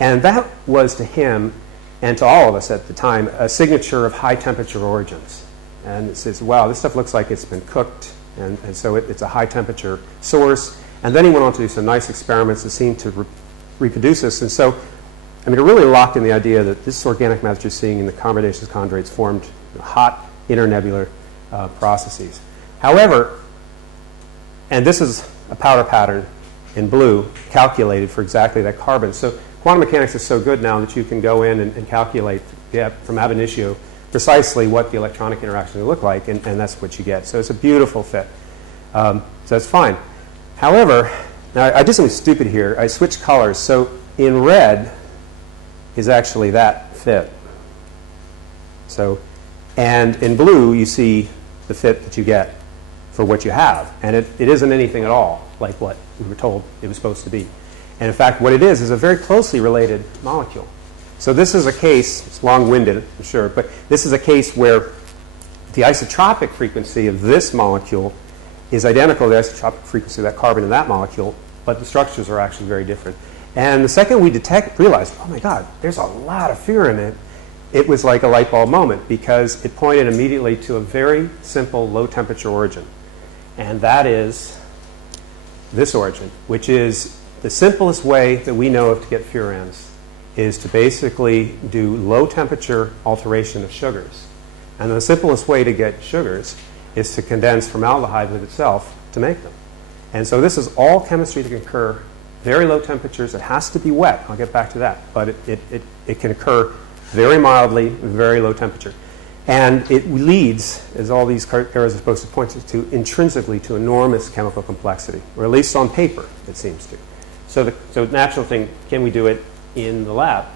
And that was to him, and to all of us at the time, a signature of high-temperature origins. And it says, wow, this stuff looks like it's been cooked, and so it's a high-temperature source. And then he went on to do some nice experiments that seemed to reproduce this. And so, I mean, it really locked in the idea that this organic matter you're seeing in the carbonaceous chondrites formed hot internebular processes. However, and this is a powder pattern in blue calculated for exactly that carbon. So quantum mechanics is so good now that you can go in and calculate from ab initio precisely what the electronic interaction will look like, and that's what you get. So it's a beautiful fit. So that's fine. However, now I did something stupid here. I switched colors. So in red is actually that fit. So, and in blue you see the fit that you get for what you have. And it isn't anything at all like what we were told it was supposed to be. And in fact, what it is a very closely related molecule. So this is a case, it's long-winded, I'm sure, but this is a case where the isotropic frequency of this molecule is identical to the isotropic frequency of that carbon in that molecule, but the structures are actually very different. And the second we realized, oh my God, there's a lot of fear in it, it was like a light bulb moment because it pointed immediately to a very simple low-temperature origin. And that is this origin, which is the simplest way that we know of to get furans is to basically do low-temperature alteration of sugars. And the simplest way to get sugars is to condense formaldehyde with itself to make them. And so this is all chemistry that can occur very low temperatures. It has to be wet. I'll get back to that. But it can occur very mildly, very low temperature. And it leads, as all these arrows are supposed to point to, intrinsically to enormous chemical complexity, or at least on paper, it seems to. So the natural thing, can we do it in the lab?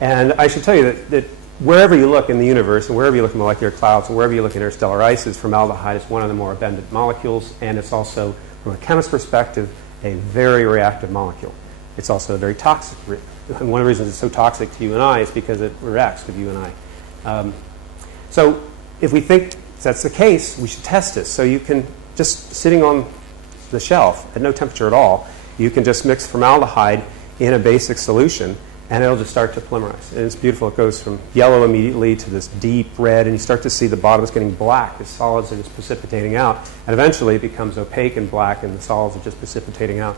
And I should tell you that wherever you look in the universe, and wherever you look in molecular clouds, and wherever you look in interstellar ices, formaldehyde is one of the more abundant molecules, and it's also, from a chemist's perspective, a very reactive molecule. It's also very toxic. And one of the reasons it's so toxic to you and I is because it reacts with you and I. So if we think that's the case, we should test this. So you can, just sitting on the shelf at no temperature at all, you can just mix formaldehyde in a basic solution, and it'll just start to polymerize. And it's beautiful. It goes from yellow immediately to this deep red, and you start to see the bottom is getting black as solids are just precipitating out. And eventually it becomes opaque and black, and the solids are just precipitating out.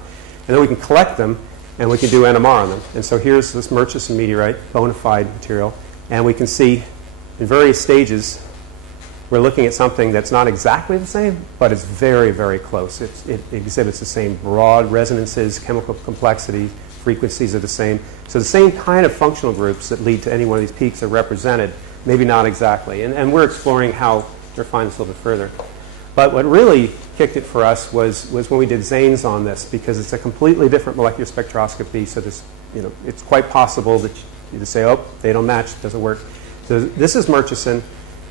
And then we can collect them, and we can do NMR on them. And so here's this Murchison meteorite, bona fide material, and we can see in various stages we're looking at something that's not exactly the same, but it's very, very close. It exhibits the same broad resonances, chemical complexity, frequencies are the same. So the same kind of functional groups that lead to any one of these peaks are represented, maybe not exactly. And we're exploring how to refine this a little bit further. But what really kicked it for us was when we did XIIIs on this, because it's a completely different molecular spectroscopy. So this, it's quite possible that you say, oh, they don't match, it doesn't work. So this is Murchison.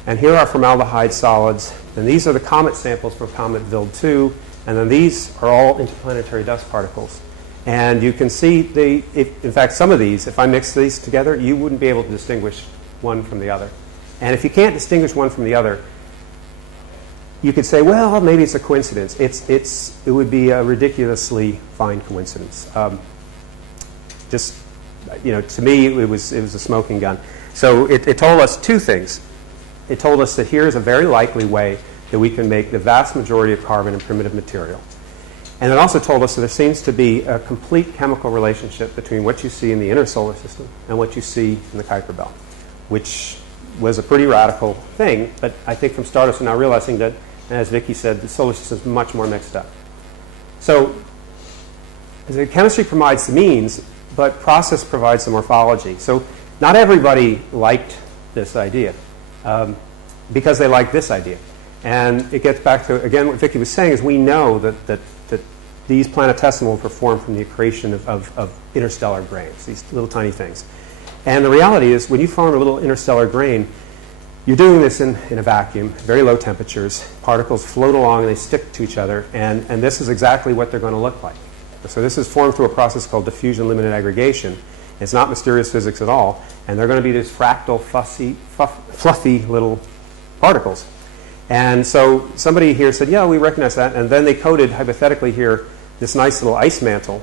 And here are formaldehyde solids. And these are the comet samples from comet Wild-2. And then these are all interplanetary dust particles. And you can see, in fact, some of these, if I mix these together, you wouldn't be able to distinguish one from the other. And if you can't distinguish one from the other, you could say, well, maybe it's a coincidence. It would be a ridiculously fine coincidence. To me, it was a smoking gun. So it told us two things. It told us that here is a very likely way that we can make the vast majority of carbon in primitive material. And it also told us that there seems to be a complete chemical relationship between what you see in the inner solar system and what you see in the Kuiper Belt, which was a pretty radical thing. But I think from Stardust we're now realizing that, as Vicky said, the solar system is much more mixed up. So the chemistry provides the means, but process provides the morphology. So not everybody liked this idea because they liked this idea. And it gets back to, again, what Vicky was saying is we know that these planetesimals were formed from the accretion of interstellar grains, these little tiny things. And the reality is when you form a little interstellar grain, you're doing this in a vacuum, very low temperatures. Particles float along and they stick to each other. And this is exactly what they're going to look like. So this is formed through a process called diffusion limited aggregation. It's not mysterious physics at all. And they're going to be these fractal, fluffy little particles. And so somebody here said, yeah, we recognize that. And then they coded, hypothetically here, this nice little ice mantle.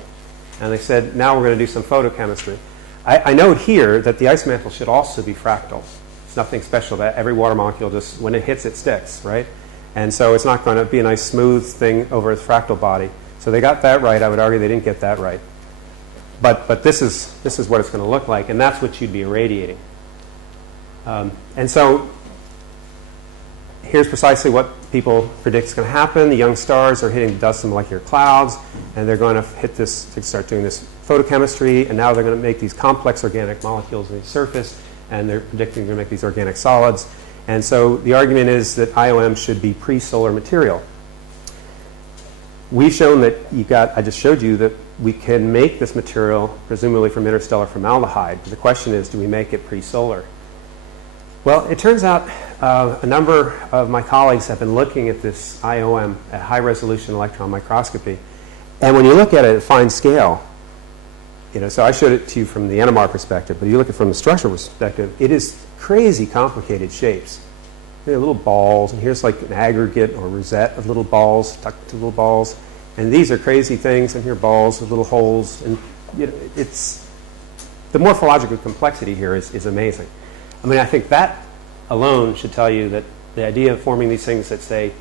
And they said, now we're going to do some photochemistry. I note here that the ice mantle should also be fractal. It's nothing special. That every water molecule just, when it hits, it sticks, right? And so it's not going to be a nice smooth thing over its fractal body. So they got that right. I would argue they didn't get that right. But this is what it's going to look like. And that's what you'd be irradiating. And so here's precisely what people predict is going to happen. The young stars are hitting the dust and molecular clouds, and they're going to hit this, to start doing this photochemistry, and now they're going to make these complex organic molecules on the surface, and they're predicting they're going to make these organic solids. And so the argument is that IOM should be pre-solar material. We've shown that I just showed you that we can make this material, presumably from interstellar formaldehyde. The question is, do we make it pre-solar? Well, it turns out a number of my colleagues have been looking at this IOM at high-resolution electron microscopy. And when you look at it at fine scale, so I showed it to you from the NMR perspective, but you look at it from the structural perspective, it is crazy complicated shapes. Little balls, and here's like an aggregate or rosette of little balls, tucked to little balls. And these are crazy things, and here are balls with little holes. And it's the morphological complexity here is amazing. I mean, I think that alone should tell you that the idea of forming these things at, say,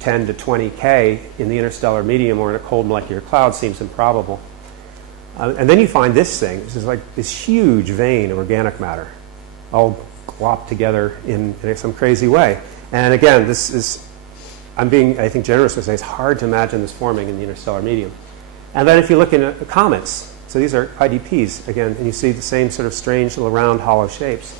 10 to 20 K in the interstellar medium or in a cold molecular cloud seems improbable. And then you find this thing. This is like this huge vein of organic matter, all glopped together in some crazy way. And again, this is, I'm being, I think, generous to say it's hard to imagine this forming in the interstellar medium. And then if you look at comets, so these are IDPs, again, and you see the same sort of strange little round hollow shapes.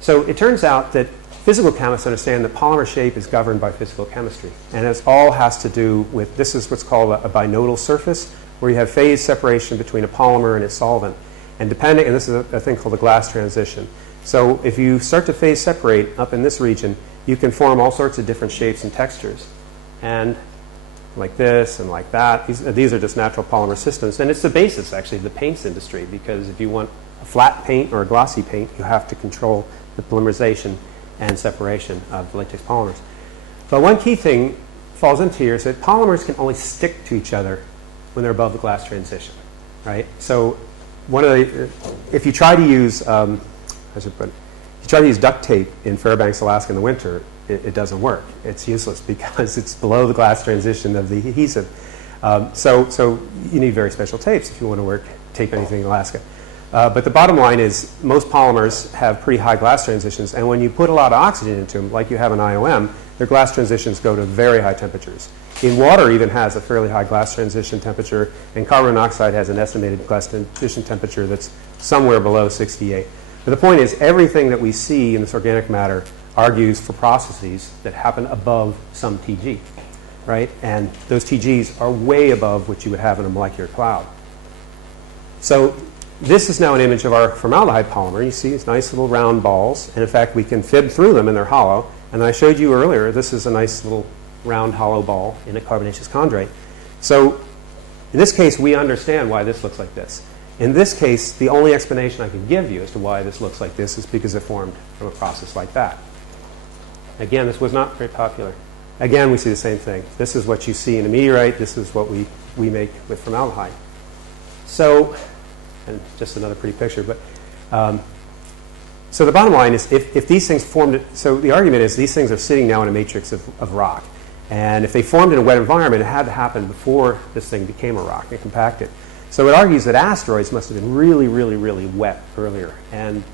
So it turns out that physical chemists understand that polymer shape is governed by physical chemistry. And it all has to do with, this is what's called a binodal surface, where you have phase separation between a polymer and its solvent. And depending, and this is a thing called the glass transition. So if you start to phase separate up in this region, you can form all sorts of different shapes and textures. And like this and like that. These are just natural polymer systems. And it's the basis, actually, of the paints industry, because if you want a flat paint or a glossy paint, you have to control the polymerization and separation of latex polymers. But one key thing falls into here is that polymers can only stick to each other when they're above the glass transition, right? So if you try to use, if you try to use duct tape in Fairbanks, Alaska in the winter, it doesn't work. It's useless because it's below the glass transition of the adhesive. So you need very special tapes if you want to tape anything in Alaska. But the bottom line is most polymers have pretty high glass transitions, and when you put a lot of oxygen into them, like you have in IOM, their glass transitions go to very high temperatures. In water even has a fairly high glass transition temperature, and carbon monoxide has an estimated glass transition temperature that's somewhere below 68. But the point is, everything that we see in this organic matter argues for processes that happen above some TG, right? And those TGs are way above what you would have in a molecular cloud. So this is now an image of our formaldehyde polymer. You see these nice little round balls. And in fact, we can fib through them and they're hollow. And I showed you earlier, this is a nice little round hollow ball in a carbonaceous chondrite. So in this case, we understand why this looks like this. In this case, the only explanation I can give you as to why this looks like this is because it formed from a process like that. Again, this was not very popular. Again, we see the same thing. This is what you see in a meteorite. This is what we make with formaldehyde. So, and just another pretty picture, but so the bottom line is if these things formed, so the argument is these things are sitting now in a matrix of rock. And if they formed in a wet environment, it had to happen before this thing became a rock and compacted. So it argues that asteroids must have been really, really, really wet earlier. And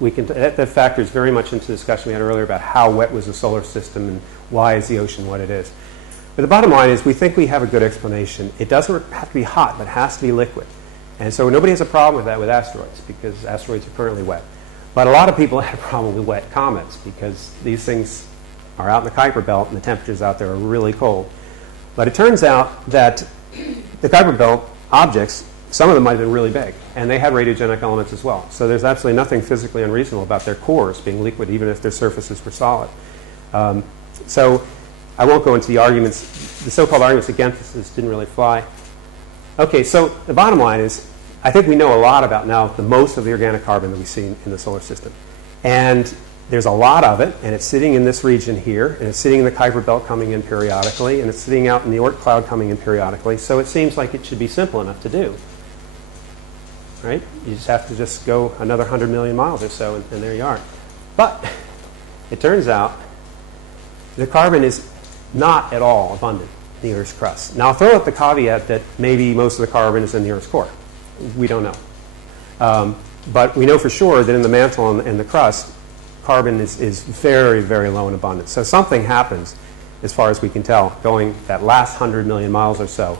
we can that factors very much into the discussion we had earlier about how wet was the solar system and why is the ocean what it is. But the bottom line is we think we have a good explanation. It doesn't have to be hot, but it has to be liquid. And so nobody has a problem with that with asteroids because asteroids are currently wet. But a lot of people have a problem with wet comets because these things are out in the Kuiper belt and the temperatures out there are really cold. But it turns out that the Kuiper belt objects, some of them might have been really big, and they had radiogenic elements as well. So there's absolutely nothing physically unreasonable about their cores being liquid, even if their surfaces were solid. So I won't go into the arguments. The so-called arguments against this didn't really fly. Okay, so the bottom line is I think we know a lot about now the most of the organic carbon that we see in the solar system. And there's a lot of it, and it's sitting in this region here, and it's sitting in the Kuiper belt coming in periodically, and it's sitting out in the Oort cloud coming in periodically. So it seems like it should be simple enough to do. Right? You just have to just go another 100 million miles or so, and there you are. But it turns out the carbon is not at all abundant in the Earth's crust. Now, I'll throw out the caveat that maybe most of the carbon is in the Earth's core. We don't know. But we know for sure that in the mantle and the crust, carbon is very, very low in abundance. So something happens, as far as we can tell, going that last 100 million miles or so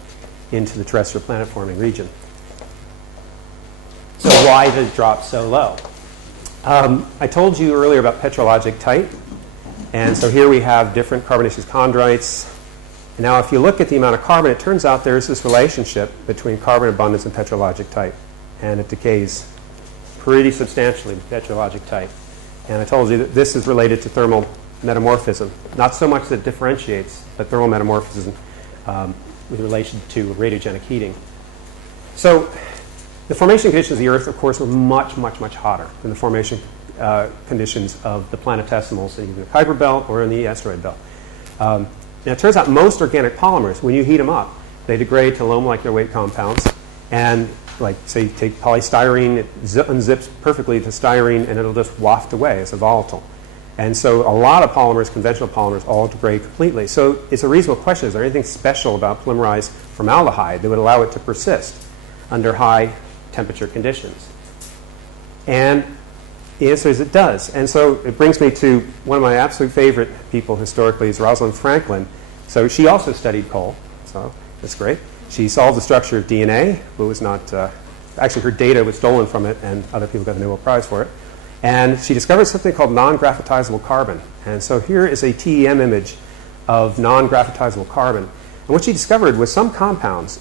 into the terrestrial planet-forming region. So why did it drop so low? I told you earlier about petrologic type. And so here we have different carbonaceous chondrites. Now, if you look at the amount of carbon, it turns out there's this relationship between carbon abundance and petrologic type. And it decays pretty substantially with petrologic type. And I told you that this is related to thermal metamorphism. Not so much that it differentiates, but thermal metamorphism with relation to radiogenic heating. So the formation conditions of the Earth, of course, were much, much, much hotter than the formation conditions of the planetesimals in either the Kuiper belt or in the asteroid belt. Now, it turns out most organic polymers, when you heat them up, they degrade to low molecular weight compounds. And like, say, you take polystyrene, it unzips perfectly to styrene, and it'll just waft away as a volatile. And so a lot of polymers, conventional polymers, all degrade completely. So it's a reasonable question. Is there anything special about polymerized formaldehyde that would allow it to persist under high temperature conditions? And the answer is it does. And so it brings me to one of my absolute favorite people historically is Rosalind Franklin. So she also studied coal. So that's great. She solved the structure of DNA, but was not, actually her data was stolen from it, and other people got the Nobel Prize for it. And she discovered something called non-graphitizable carbon. And so here is a TEM image of non-graphitizable carbon. And what she discovered was some compounds,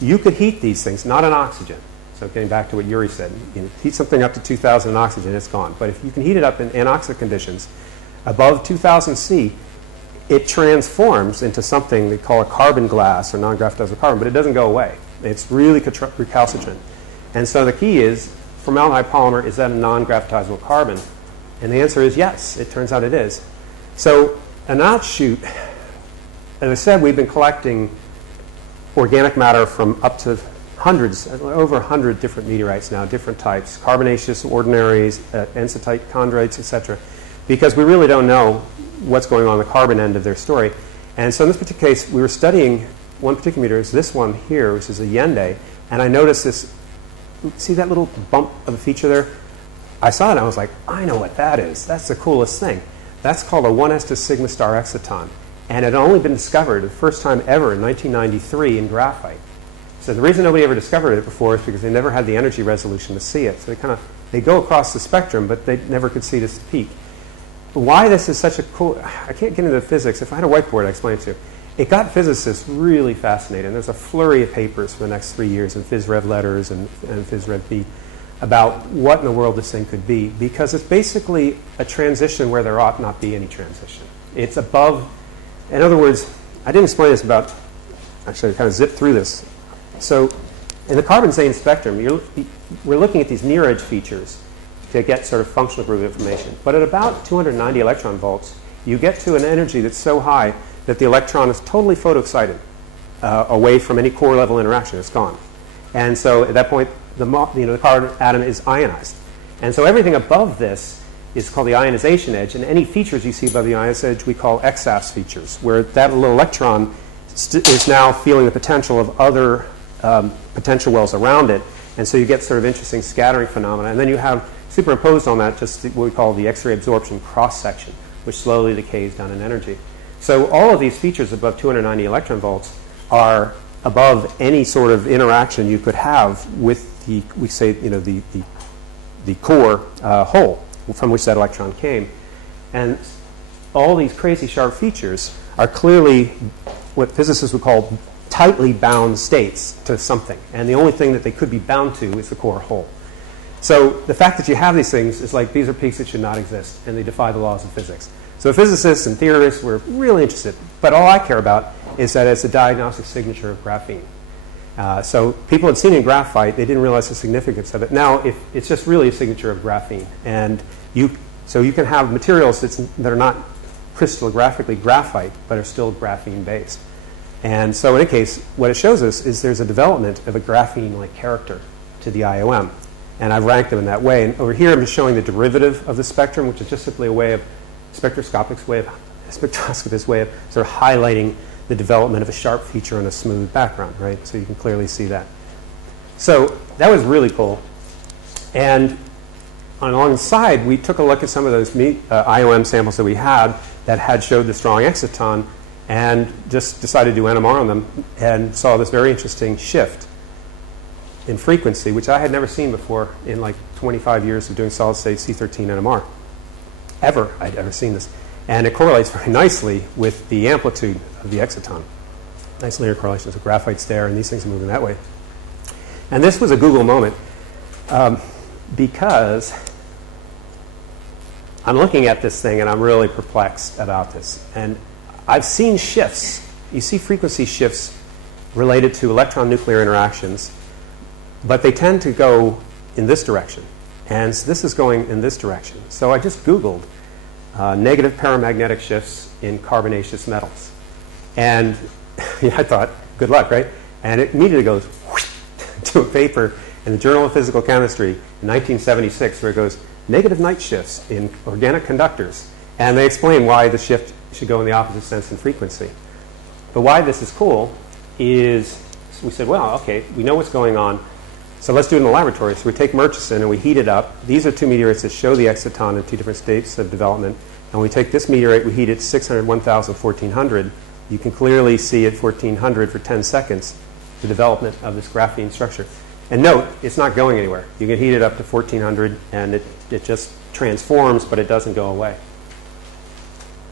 you could heat these things, not in oxygen. So getting back to what Yuri said, you know, heat something up to 2,000 in oxygen, it's gone. But if you can heat it up in anoxic conditions, above 2,000 C, it transforms into something they call a carbon glass or non-graphitizable carbon, but it doesn't go away. It's really recalcitrant. And so the key is, formaldehyde polymer, is that a non-graphitizable carbon? And the answer is yes. It turns out it is. So an offshoot, as I said, we've been collecting organic matter from up to hundreds, over 100 different meteorites now, different types, carbonaceous, ordinaries, ensitite chondrites, etc., because we really don't know what's going on the carbon end of their story. And so in this particular case, we were studying one particular meteor, is this one here, which is a Yende, and I noticed this, see that little bump of a feature there? I saw it and I was like, I know what that is. That's the coolest thing. That's called a 1s to sigma star exciton. And it had only been discovered the first time ever in 1993 in graphite. So the reason nobody ever discovered it before is because they never had the energy resolution to see it. So they go across the spectrum, but they never could see this peak. Why this is such a cool, I can't get into the physics. If I had a whiteboard, I'd explain it to you. it got physicists really fascinated. There's a flurry of papers for the next 3 years in Phys Rev Letters and Phys Rev B about what in the world this thing could be, because it's basically a transition where there ought not be any transition. It's above, in other words, I didn't explain this about, actually I kind of zipped through this. So in the carbon-Zane spectrum, we're looking at these near-edge features to get sort of functional group information. But at about 290 electron volts, you get to an energy that's so high that the electron is totally photoexcited away from any core level interaction. It's gone. And so at that point, the carbon atom is ionized. And so everything above this is called the ionization edge. And any features you see above the ionization edge we call XAS features, where that little electron is now feeling the potential of other potential wells around it. And so you get sort of interesting scattering phenomena. And then you have superimposed on that just what we call the X-ray absorption cross-section, which slowly decays down in energy. So all of these features above 290 electron volts are above any sort of interaction you could have with the, we say, the core hole from which that electron came. And all these crazy sharp features are clearly what physicists would call tightly bound states to something. And the only thing that they could be bound to is the core hole. So the fact that you have these things is like these are peaks that should not exist, and they defy the laws of physics. So physicists and theorists were really interested. But all I care about is that it's a diagnostic signature of graphene. So people had seen it in graphite. They didn't realize the significance of it. Now, if it's just really a signature of graphene. And so you can have materials that are not crystallographically graphite, but are still graphene-based. And so in any case, what it shows us is there's a development of a graphene-like character to the IOM. And I've ranked them in that way. And over here, I'm just showing the derivative of the spectrum, which is just simply a way of spectroscopist's way of sort of highlighting the development of a sharp feature on a smooth background, right? So you can clearly see that. So that was really cool. And along the side, we took a look at some of those IOM samples that we had that showed the strong exciton, and just decided to do NMR on them, and saw this very interesting shift in frequency, which I had never seen before in like 25 years of doing solid-state C13 NMR. I'd ever seen this. And it correlates very nicely with the amplitude of the exciton. Nice linear correlations. The graphite's there, and these things are moving that way. And this was a Google moment because I'm looking at this thing, and I'm really perplexed about this. And I've seen shifts. You see frequency shifts related to electron-nuclear interactions, but they tend to go in this direction. And so this is going in this direction. So I just Googled negative paramagnetic shifts in carbonaceous metals. And I thought, good luck, right? And it immediately goes to a paper in the Journal of Physical Chemistry in 1976 where it goes, negative night shifts in organic conductors. And they explain why the shift should go in the opposite sense in frequency. But why this is cool is we said, well, okay, we know what's going on. So let's do it in the laboratory. So we take Murchison and we heat it up. These are two meteorites that show the exciton in two different states of development. And we take this meteorite, we heat it 600, 1000, 1400. You can clearly see at 1400 for 10 seconds the development of this graphene structure. And note, it's not going anywhere. You can heat it up to 1400 and it just transforms, but it doesn't go away.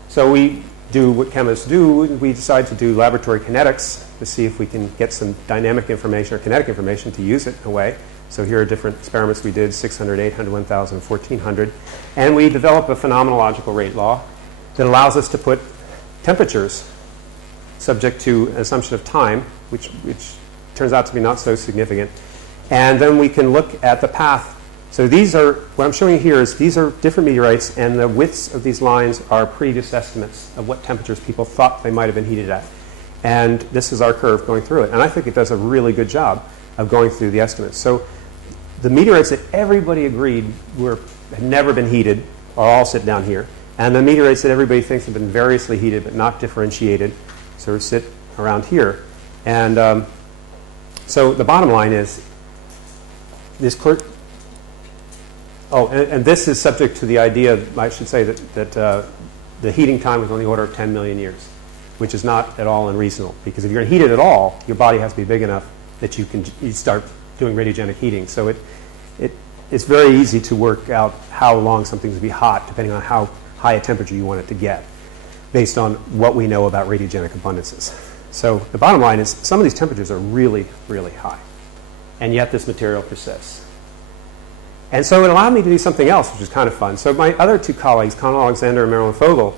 So we do what chemists do. We decide to do laboratory kinetics to see if we can get some dynamic information or kinetic information to use it in a way. So here are different experiments we did, 600, 800, 1000, 1400. And we develop a phenomenological rate law that allows us to put temperatures subject to an assumption of time, which turns out to be not so significant. And then we can look at the path. So these are, what I'm showing you here is these are different meteorites, and the widths of these lines are previous estimates of what temperatures people thought they might have been heated at. And this is our curve going through it. And I think it does a really good job of going through the estimates. So the meteorites that everybody agreed had never been heated are all sit down here. And the meteorites that everybody thinks have been variously heated but not differentiated sort of sit around here. And so the bottom line is this and this is subject to the idea, I should say, that the heating time is on the order of 10 million years, which is not at all unreasonable. Because if you're going to heat it at all, your body has to be big enough that you start doing radiogenic heating. So it's very easy to work out how long something's going to be hot, depending on how high a temperature you want it to get. based on what we know about radiogenic abundances. So the bottom line is some of these temperatures are really, really high, and yet this material persists. And so it allowed me to do something else, which was kind of fun. So my other two colleagues, Conal Alexander and Marilyn Fogel,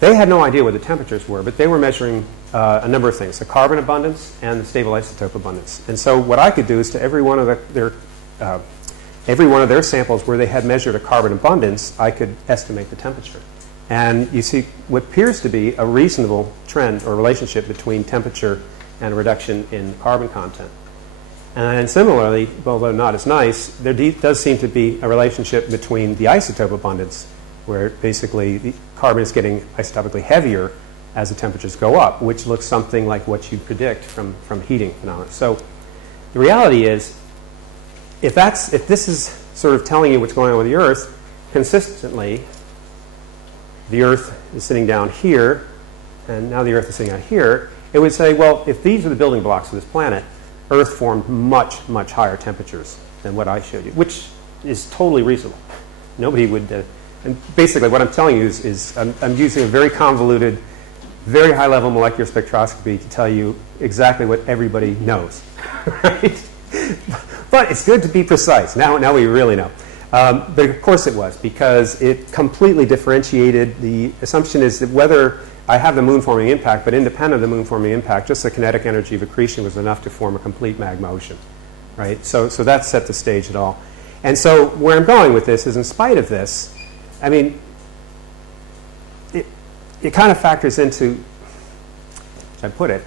they had no idea what the temperatures were, but they were measuring a number of things, the carbon abundance and the stable isotope abundance. And so what I could do is to every one of their samples where they had measured a carbon abundance, I could estimate the temperature. And you see what appears to be a reasonable trend or relationship between temperature and a reduction in carbon content. And similarly, although not as nice, there does seem to be a relationship between the isotope abundance, where basically the carbon is getting isotopically heavier as the temperatures go up, which looks something like what you predict from heating phenomena. So the reality is, if this is sort of telling you what's going on with the Earth, consistently, the Earth is sitting down here, and now the Earth is sitting out here, it would say, well, if these are the building blocks of this planet, Earth formed much, much higher temperatures than what I showed you, which is totally reasonable. Nobody would... and basically what I'm telling you is I'm using a very convoluted, very high-level molecular spectroscopy to tell you exactly what everybody knows. Right? But it's good to be precise. Now we really know. But of course it was, because it completely differentiated. The assumption is that whether I have the moon-forming impact, but independent of the moon-forming impact, just the kinetic energy of accretion was enough to form a complete magma ocean. Right? So that set the stage at all. And so where I'm going with this is, in spite of this, I mean, it kind of factors into, I put it,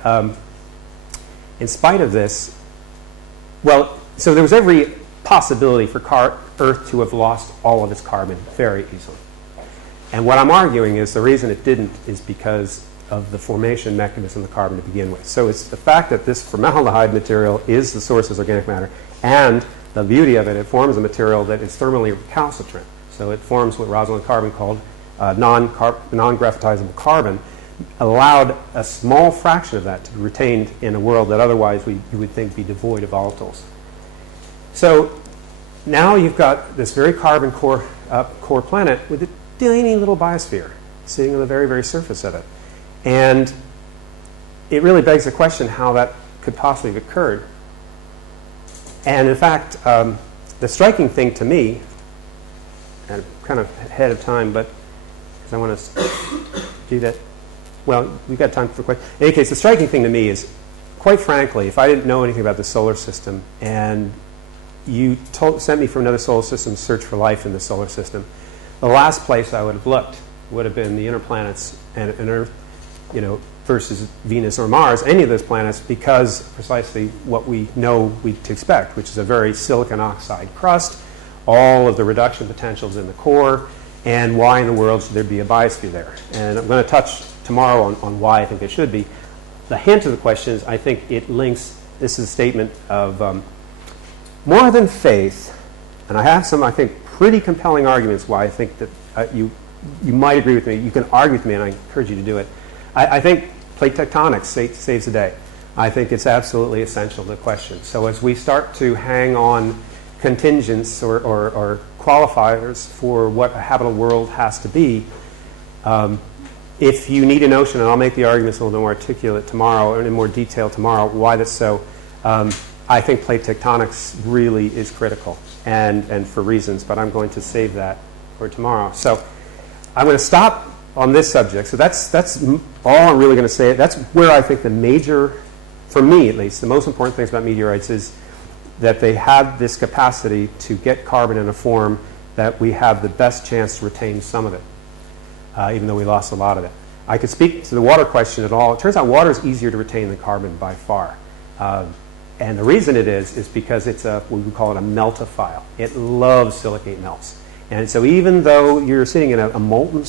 in spite of this, well, so there was every possibility for Earth to have lost all of its carbon very easily. And what I'm arguing is the reason it didn't is because of the formation mechanism of the carbon to begin with. So it's the fact that this formaldehyde material is the source of organic matter, and the beauty of it, it forms a material that is thermally recalcitrant. So it forms what Rosalind Carbon called non-graphitizable carbon, allowed a small fraction of that to be retained in a world that otherwise you would think be devoid of volatiles. So now you've got this very carbon core planet with a tiny little biosphere sitting on the very, very surface of it. And it really begs the question how that could possibly have occurred. And in fact, the striking thing to me, and I'm kind of ahead of time, but because I want to do that. Well, we've got time for questions. In any case, the striking thing to me is, quite frankly, if I didn't know anything about the solar system and you sent me from another solar system to search for life in the solar system, the last place I would have looked would have been the inner planets and Earth, versus Venus or Mars, any of those planets, because precisely what we know to expect, which is a very silicon oxide crust, all of the reduction potentials in the core, and why in the world should there be a biosphere there. And I'm going to touch tomorrow on why I think there should be. The hint of the question is, I think it links, this is a statement of more than faith, and I have some, I think, pretty compelling arguments why I think that you might agree with me. You can argue with me, and I encourage you to do it. I think plate tectonics saves the day. I think it's absolutely essential to the question. So as we start to hang on contingents or qualifiers for what a habitable world has to be, if you need a notion, and I'll make the arguments a little more articulate tomorrow, or in more detail tomorrow, why that's so, I think plate tectonics really is critical, and for reasons, but I'm going to save that for tomorrow. So I'm going to stop on this subject. So that's all I'm really going to say. That's where I think the major, for me at least, the most important things about meteorites is that they have this capacity to get carbon in a form that we have the best chance to retain some of it, even though we lost a lot of it. I could speak to the water question at all. It turns out water is easier to retain than carbon by far. And the reason it is because it's what we call it a meltophile. It loves silicate melts. And so even though you're sitting in a molten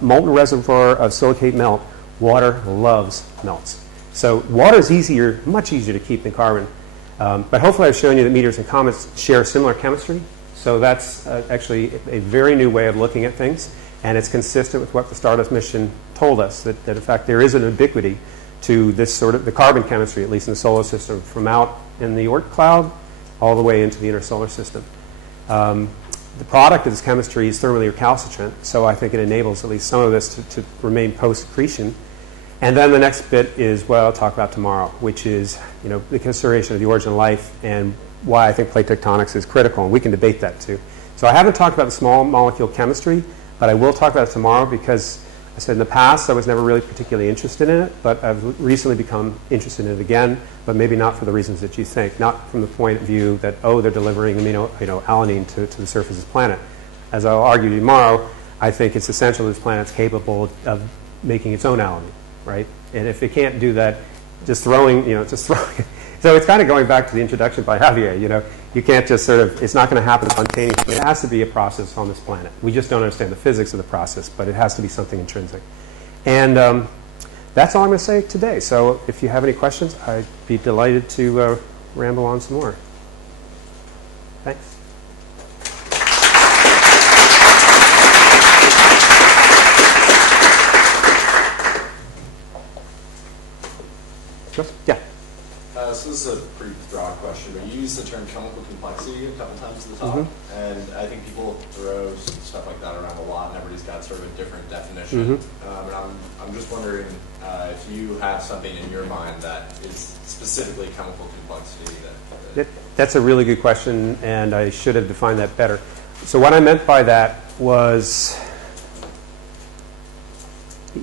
molten reservoir of silicate melt, water loves melts. So water is much easier to keep than carbon. But hopefully I've shown you that meteors and comets share similar chemistry. So that's actually a very new way of looking at things. And it's consistent with what the Stardust mission told us, that in fact there is an ubiquity to this sort of the carbon chemistry, at least in the solar system, from out in the Oort cloud all the way into the inner solar system. the product of this chemistry is thermally recalcitrant, so I think it enables at least some of this to remain post-accretion. And then the next bit is what I'll talk about tomorrow, which is the consideration of the origin of life and why I think plate tectonics is critical, and we can debate that too. So I haven't talked about the small molecule chemistry, but I will talk about it tomorrow because I said in the past I was never really particularly interested in it, but I've recently become interested in it again, but maybe not for the reasons that you think, not from the point of view that, oh, they're delivering alanine to the surface of the planet. As I'll argue tomorrow, I think it's essential that this planet's capable of making its own alanine, right? And if it can't do that, just throwing. So it's kind of going back to the introduction by Javier. You can't just it's not going to happen spontaneously. It has to be a process on this planet. We just don't understand the physics of the process, but it has to be something intrinsic. And that's all I'm going to say today. So if you have any questions, I'd be delighted to ramble on some more. Thanks. Yeah. So this is a pretty broad question, but you use the term chemical complexity a couple times at the top, and I think people throw stuff like that around a lot, and everybody's got sort of a different definition. And I'm just wondering if you have something in your mind that is specifically chemical complexity. That's a really good question, and I should have defined that better. So what I meant by that was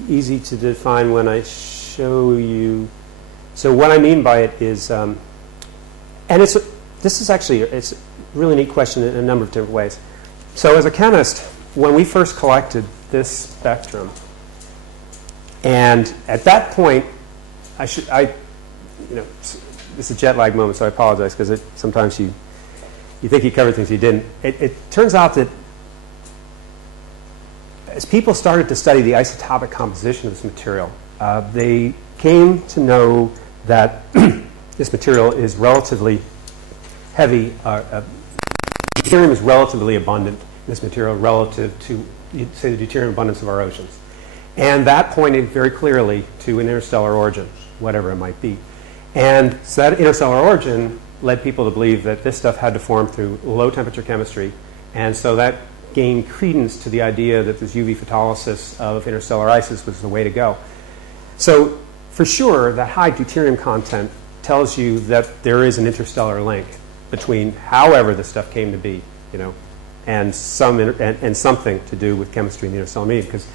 easy to define when I show you. So what I mean by it is, and this is actually it's a really neat question in a number of different ways. So as a chemist, when we first collected this spectrum, and at that point, this is a jet lag moment, so I apologize because sometimes you think you covered things you didn't. It turns out that as people started to study the isotopic composition of this material, they came to know that this material is relatively heavy. Deuterium is relatively abundant in this material relative to, say, the deuterium abundance of our oceans. And that pointed very clearly to an interstellar origin, whatever it might be. And so that interstellar origin led people to believe that this stuff had to form through low temperature chemistry. And so that gained credence to the idea that this UV photolysis of interstellar ices was the way to go. So for sure, that high deuterium content tells you that there is an interstellar link between however this stuff came to be, and something to do with chemistry in the interstellar medium. Because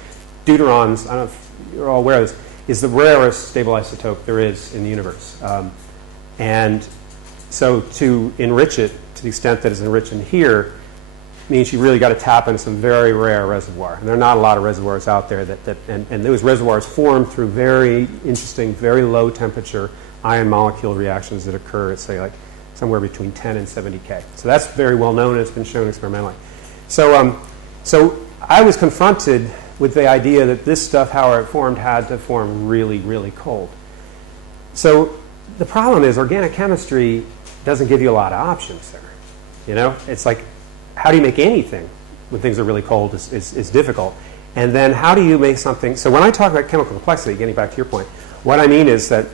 deuterons, I don't know if you're all aware of this, is the rarest stable isotope there is in the universe. And so to enrich it to the extent that it's enriched in here means you really got to tap into some very rare reservoir. And there are not a lot of reservoirs out there and those reservoirs form through very interesting, very low temperature ion molecule reactions that occur at, say, like somewhere between 10 and 70 K. So that's very well known and it's been shown experimentally. So I was confronted with the idea that this stuff, however it formed, had to form really, really cold. So the problem is organic chemistry doesn't give you a lot of options there. It's like, how do you make anything when things are really cold is difficult. And then how do you make something? So when I talk about chemical complexity, getting back to your point, what I mean is that,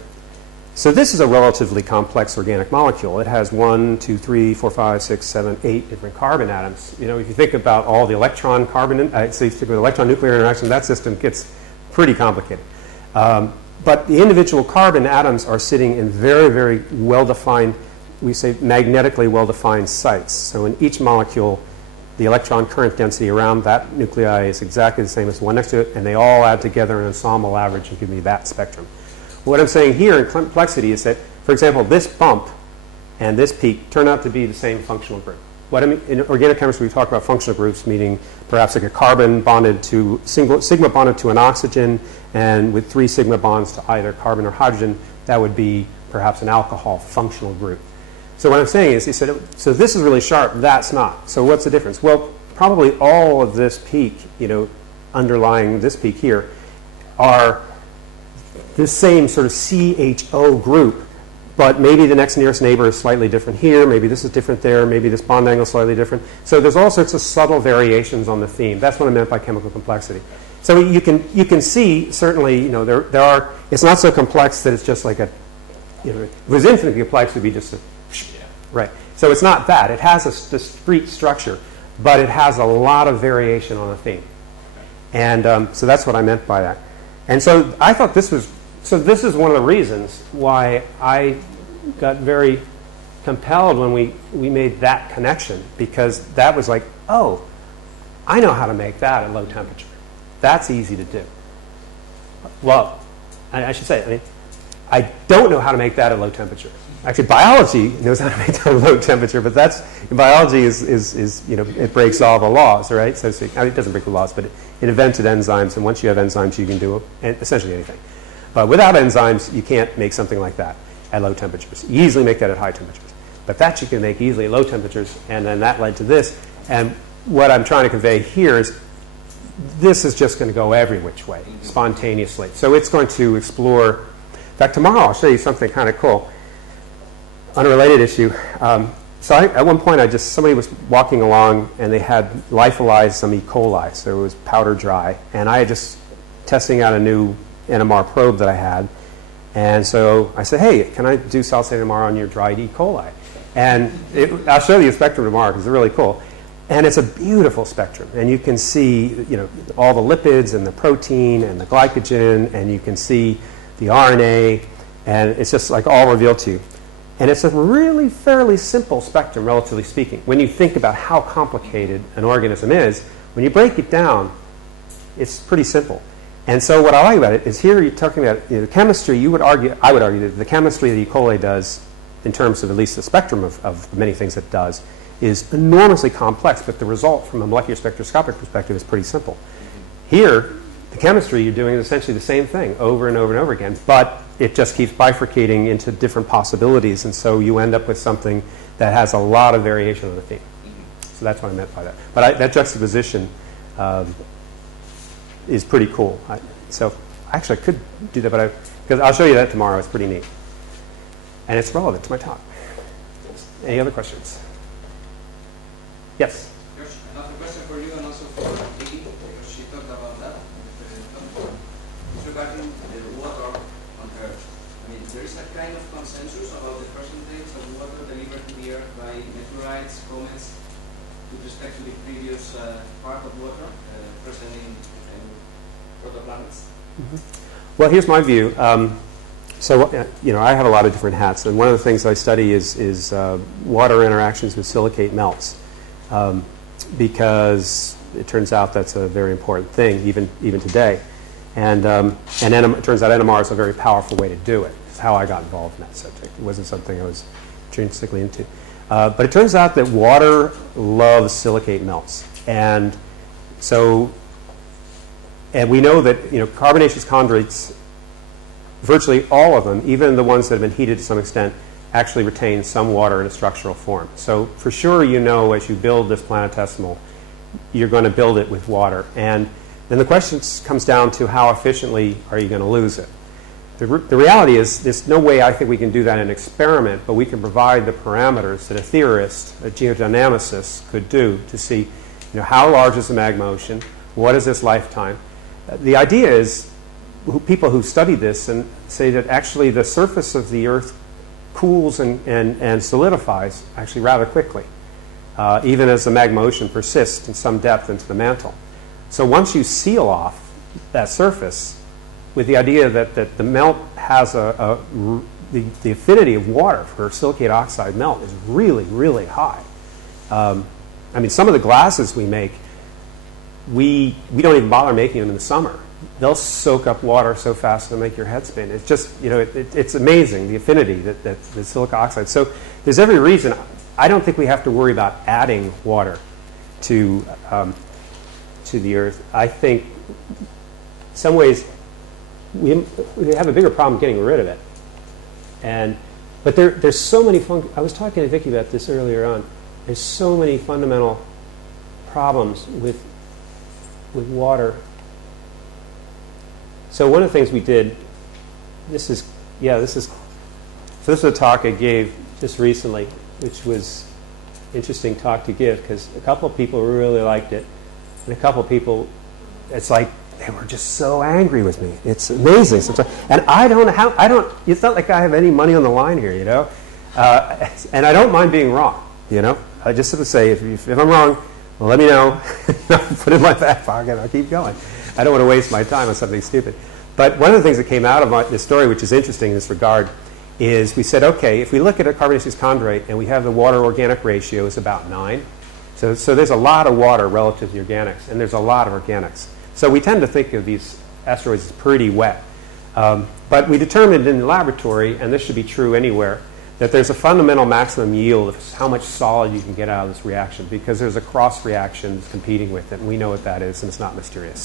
so this is a relatively complex organic molecule. It has 1, 2, 3, 4, 5, 6, 7, 8 different carbon atoms. If you think about all the electron carbon, so you think with electron nuclear interaction, that system gets pretty complicated. But the individual carbon atoms are sitting in very, very well-defined, we say magnetically well-defined sites. So in each molecule, the electron current density around that nuclei is exactly the same as the one next to it, and they all add together an ensemble average and give me that spectrum. What I'm saying here in complexity is that, for example, this bump and this peak turn out to be the same functional group. What I mean, in organic chemistry, we talk about functional groups, meaning perhaps like a carbon bonded to sigma bonded to an oxygen, and with 3 sigma bonds to either carbon or hydrogen, that would be perhaps an alcohol functional group. So what I'm saying is, he said, so this is really sharp, that's not. So what's the difference? Well, probably all of this peak, underlying this peak here, are this same sort of CHO group, but maybe the next nearest neighbor is slightly different here, maybe this is different there, maybe this bond angle is slightly different. So there's all sorts of subtle variations on the theme. That's what I meant by chemical complexity. So you can see, certainly, there are, it's not so complex that it's just like a, if it was infinitely complex, it would be just a, right. So it's not that. It has a discrete structure, but it has a lot of variation on a theme. And so that's what I meant by that. And so I thought this is one of the reasons why I got very compelled when we made that connection, because that was like, oh, I know how to make that at low temperature. That's easy to do. Well, I should say, I mean, I don't know how to make that at low temperature. Actually, biology knows how to make that at low temperature, but that's, biology is you know, it breaks all the laws, right? So I mean, it doesn't break the laws, but it invented enzymes, and once you have enzymes, you can do essentially anything. But without enzymes, you can't make something like that at low temperatures. You easily make that at high temperatures. But that you can make easily at low temperatures, and then that led to this. And what I'm trying to convey here is this is just going to go every which way, spontaneously. So it's going to explore. In fact, tomorrow I'll show you something kind of cool. Unrelated issue. At one point, somebody was walking along, and they had lyophilized some E. coli, so it was powder dry. And I had just testing out a new NMR probe that I had. And so I said, hey, can I do solid-state NMR on your dried E. coli? And I'll show you the spectrum tomorrow because it's really cool. And it's a beautiful spectrum. And you can see, you know, all the lipids and the protein and the glycogen, and you can see the RNA, and it's just like all revealed to you. And it's a really fairly simple spectrum, relatively speaking. When you think about how complicated an organism is, when you break it down, it's pretty simple. And so what I like about it is here you're talking about, you know, the chemistry. I would argue that the chemistry that E. coli does, in terms of at least the spectrum of many things it does, is enormously complex, but the result from a molecular spectroscopic perspective is pretty simple. Here, the chemistry you're doing is essentially the same thing over and over and over again, but it just keeps bifurcating into different possibilities, and so you end up with something that has a lot of variation on the theme. So that's what I meant by that. But that juxtaposition is pretty cool. So actually I could do that, but because I'll show you that tomorrow. It's pretty neat. And it's relevant to my talk. Any other questions? Yes? Josh, another question for you and also for Vicky, because she talked about that. It's regarding the water on Earth. I mean, there is a kind of consensus about the percentage of water delivered to the Earth by meteorites, comets, with respect to the previous part of water present in protoplanets. Mm-hmm. Well, here's my view. You know, I have a lot of different hats, and one of the things I study is water interactions with silicate melts, because it turns out that's a very important thing, even today. And it turns out NMR is a very powerful way to do it. It's how I got involved in that subject. It wasn't something I was intrinsically into. But it turns out that water loves silicate melts. And we know that, you know, carbonaceous chondrites, virtually all of them, even the ones that have been heated to some extent, actually retain some water in a structural form. So for sure, you know, as you build this planetesimal, you're going to build it with water. And then the question comes down to how efficiently are you going to lose it? The reality is there's no way I think we can do that in an experiment, but we can provide the parameters that a theorist, a geodynamicist could do to see, you know, how large is the magma ocean, what is its lifetime. The idea is people who study this and say that actually the surface of the Earth cools and solidifies actually rather quickly, even as the magma ocean persists in some depth into the mantle. So once you seal off that surface with the idea that the melt has the affinity of water for silicate oxide melt is really, really high. I mean, some of the glasses we make, we don't even bother making them in the summer. They'll soak up water so fast they'll make your head spin. It's just, you know, it's amazing, the affinity that the silica oxide. So there's every reason. I don't think we have to worry about adding water to the Earth. I think in some ways we have a bigger problem getting rid of it. But there's so many I was talking to Vicky about this earlier on. There's so many fundamental problems with water. So one of the things we did, this is a talk I gave just recently, which was an interesting talk to give because a couple of people really liked it, and a couple of people, it's like they were just so angry with me. It's amazing sometimes, and it's not like I have any money on the line here, you know, and I don't mind being wrong, you know. I just sort of say if I'm wrong, well, let me know. Put it in my back pocket. I'll keep going. I don't want to waste my time on something stupid. But one of the things that came out of this story, which is interesting in this regard, is we said, okay, if we look at a carbonaceous chondrite and we have the water-organic ratio is about 9, so there's a lot of water relative to the organics, and there's a lot of organics. So we tend to think of these asteroids as pretty wet. But we determined in the laboratory, and this should be true anywhere, that there's a fundamental maximum yield of how much solid you can get out of this reaction, because there's a cross-reaction that's competing with it, and we know what that is, and it's not mysterious.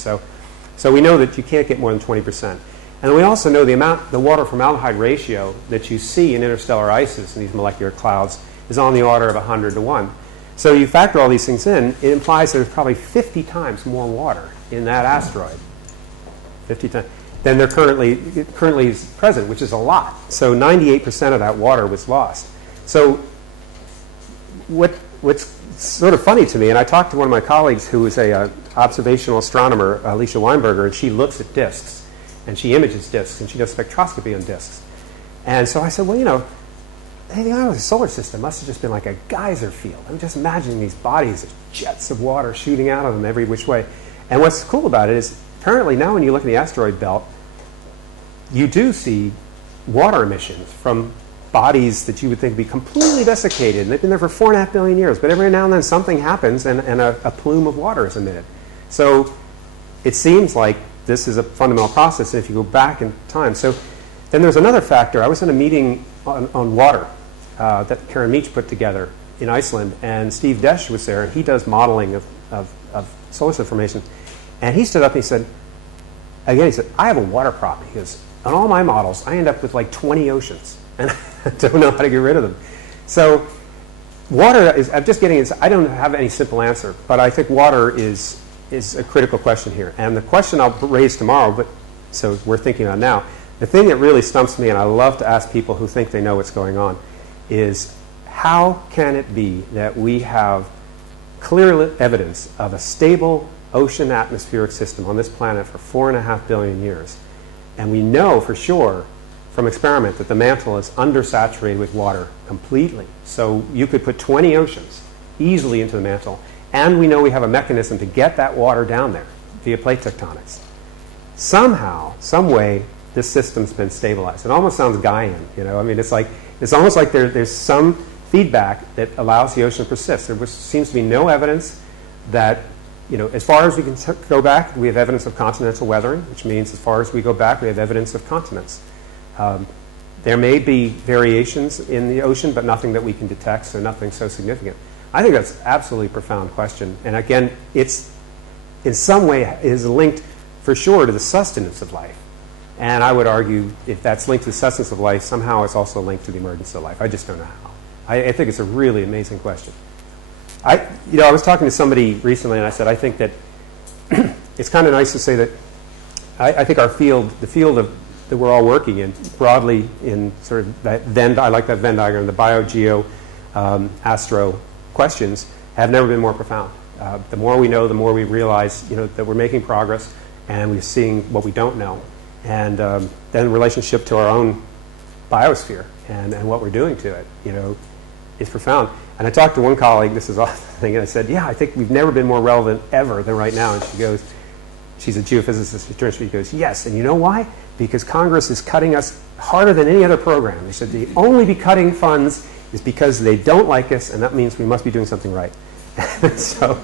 So we know that you can't get more than 20%. And we also know the water-formaldehyde ratio that you see in interstellar ices in these molecular clouds is on the order of 100 to 1. So you factor all these things in, it implies there's probably 50 times more water in that asteroid. 50 times. Than there currently is present, which is a lot. So 98% of that water was lost. So what's sort of funny to me, and I talked to one of my colleagues who is a observational astronomer, Alicia Weinberger, and she looks at disks, and she images disks, and she does spectroscopy on disks. And so I said, well, the solar system must have just been like a geyser field. I'm just imagining these bodies, jets of water shooting out of them every which way. And what's cool about it is, apparently now when you look at the asteroid belt, you do see water emissions from bodies that you would think would be completely desiccated. And they've been there for 4.5 billion years. But every now and then something happens and a plume of water is emitted. So it seems like this is a fundamental process if you go back in time. So then there's another factor. I was in a meeting on water that Karen Meach put together in Iceland. And Steve Desch was there. And he does modeling of solar system formation. And he stood up and he said, I have a water problem. He goes, on all my models, I end up with like 20 oceans. And I don't know how to get rid of them. So water is, I'm just getting, I don't have any simple answer. But I think water is a critical question here. And the question I'll raise tomorrow, but so we're thinking on now, the thing that really stumps me, and I love to ask people who think they know what's going on, is how can it be that we have clear evidence of a stable ocean atmospheric system on this planet for 4.5 billion years. And we know for sure from experiment that the mantle is undersaturated with water completely. So you could put 20 oceans easily into the mantle. And we know we have a mechanism to get that water down there via plate tectonics. Somehow, some way, this system's been stabilized. It almost sounds Gaian, I mean, it's almost like there's some feedback that allows the ocean to persist. There seems to be no evidence that as far as we can go back, we have evidence of continental weathering, which means as far as we go back, we have evidence of continents. There may be variations in the ocean, but nothing that we can detect, so nothing so significant. I think that's an absolutely profound question. And again, it's in some way is linked for sure to the sustenance of life. And I would argue if that's linked to the sustenance of life, somehow it's also linked to the emergence of life. I just don't know how. I think it's a really amazing question. I was talking to somebody recently, and I said, I think that it's kind of nice to say that I think our field, the field that we're all working in, broadly in sort of that Venn, I like that Venn diagram, the bio, geo, astro questions have never been more profound. The more we know, the more we realize, that we're making progress, and we're seeing what we don't know, and then in relationship to our own biosphere and what we're doing to it, is profound. And I talked to one colleague, this is all thing, and I said, I think we've never been more relevant ever than right now. And she goes, she's a geophysicist, she goes, yes, and you know why? Because Congress is cutting us harder than any other program. They said they only be cutting funds is because they don't like us, and that means we must be doing something right. So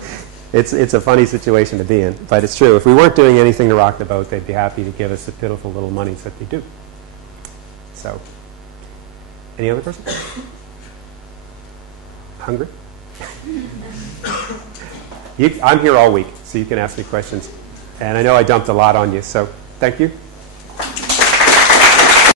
it's a funny situation to be in, but it's true. If we weren't doing anything to rock the boat, they'd be happy to give us the pitiful little monies that they do. So, any other questions? Hungry? I'm here all week, so you can ask me questions. And I know I dumped a lot on you, so thank you.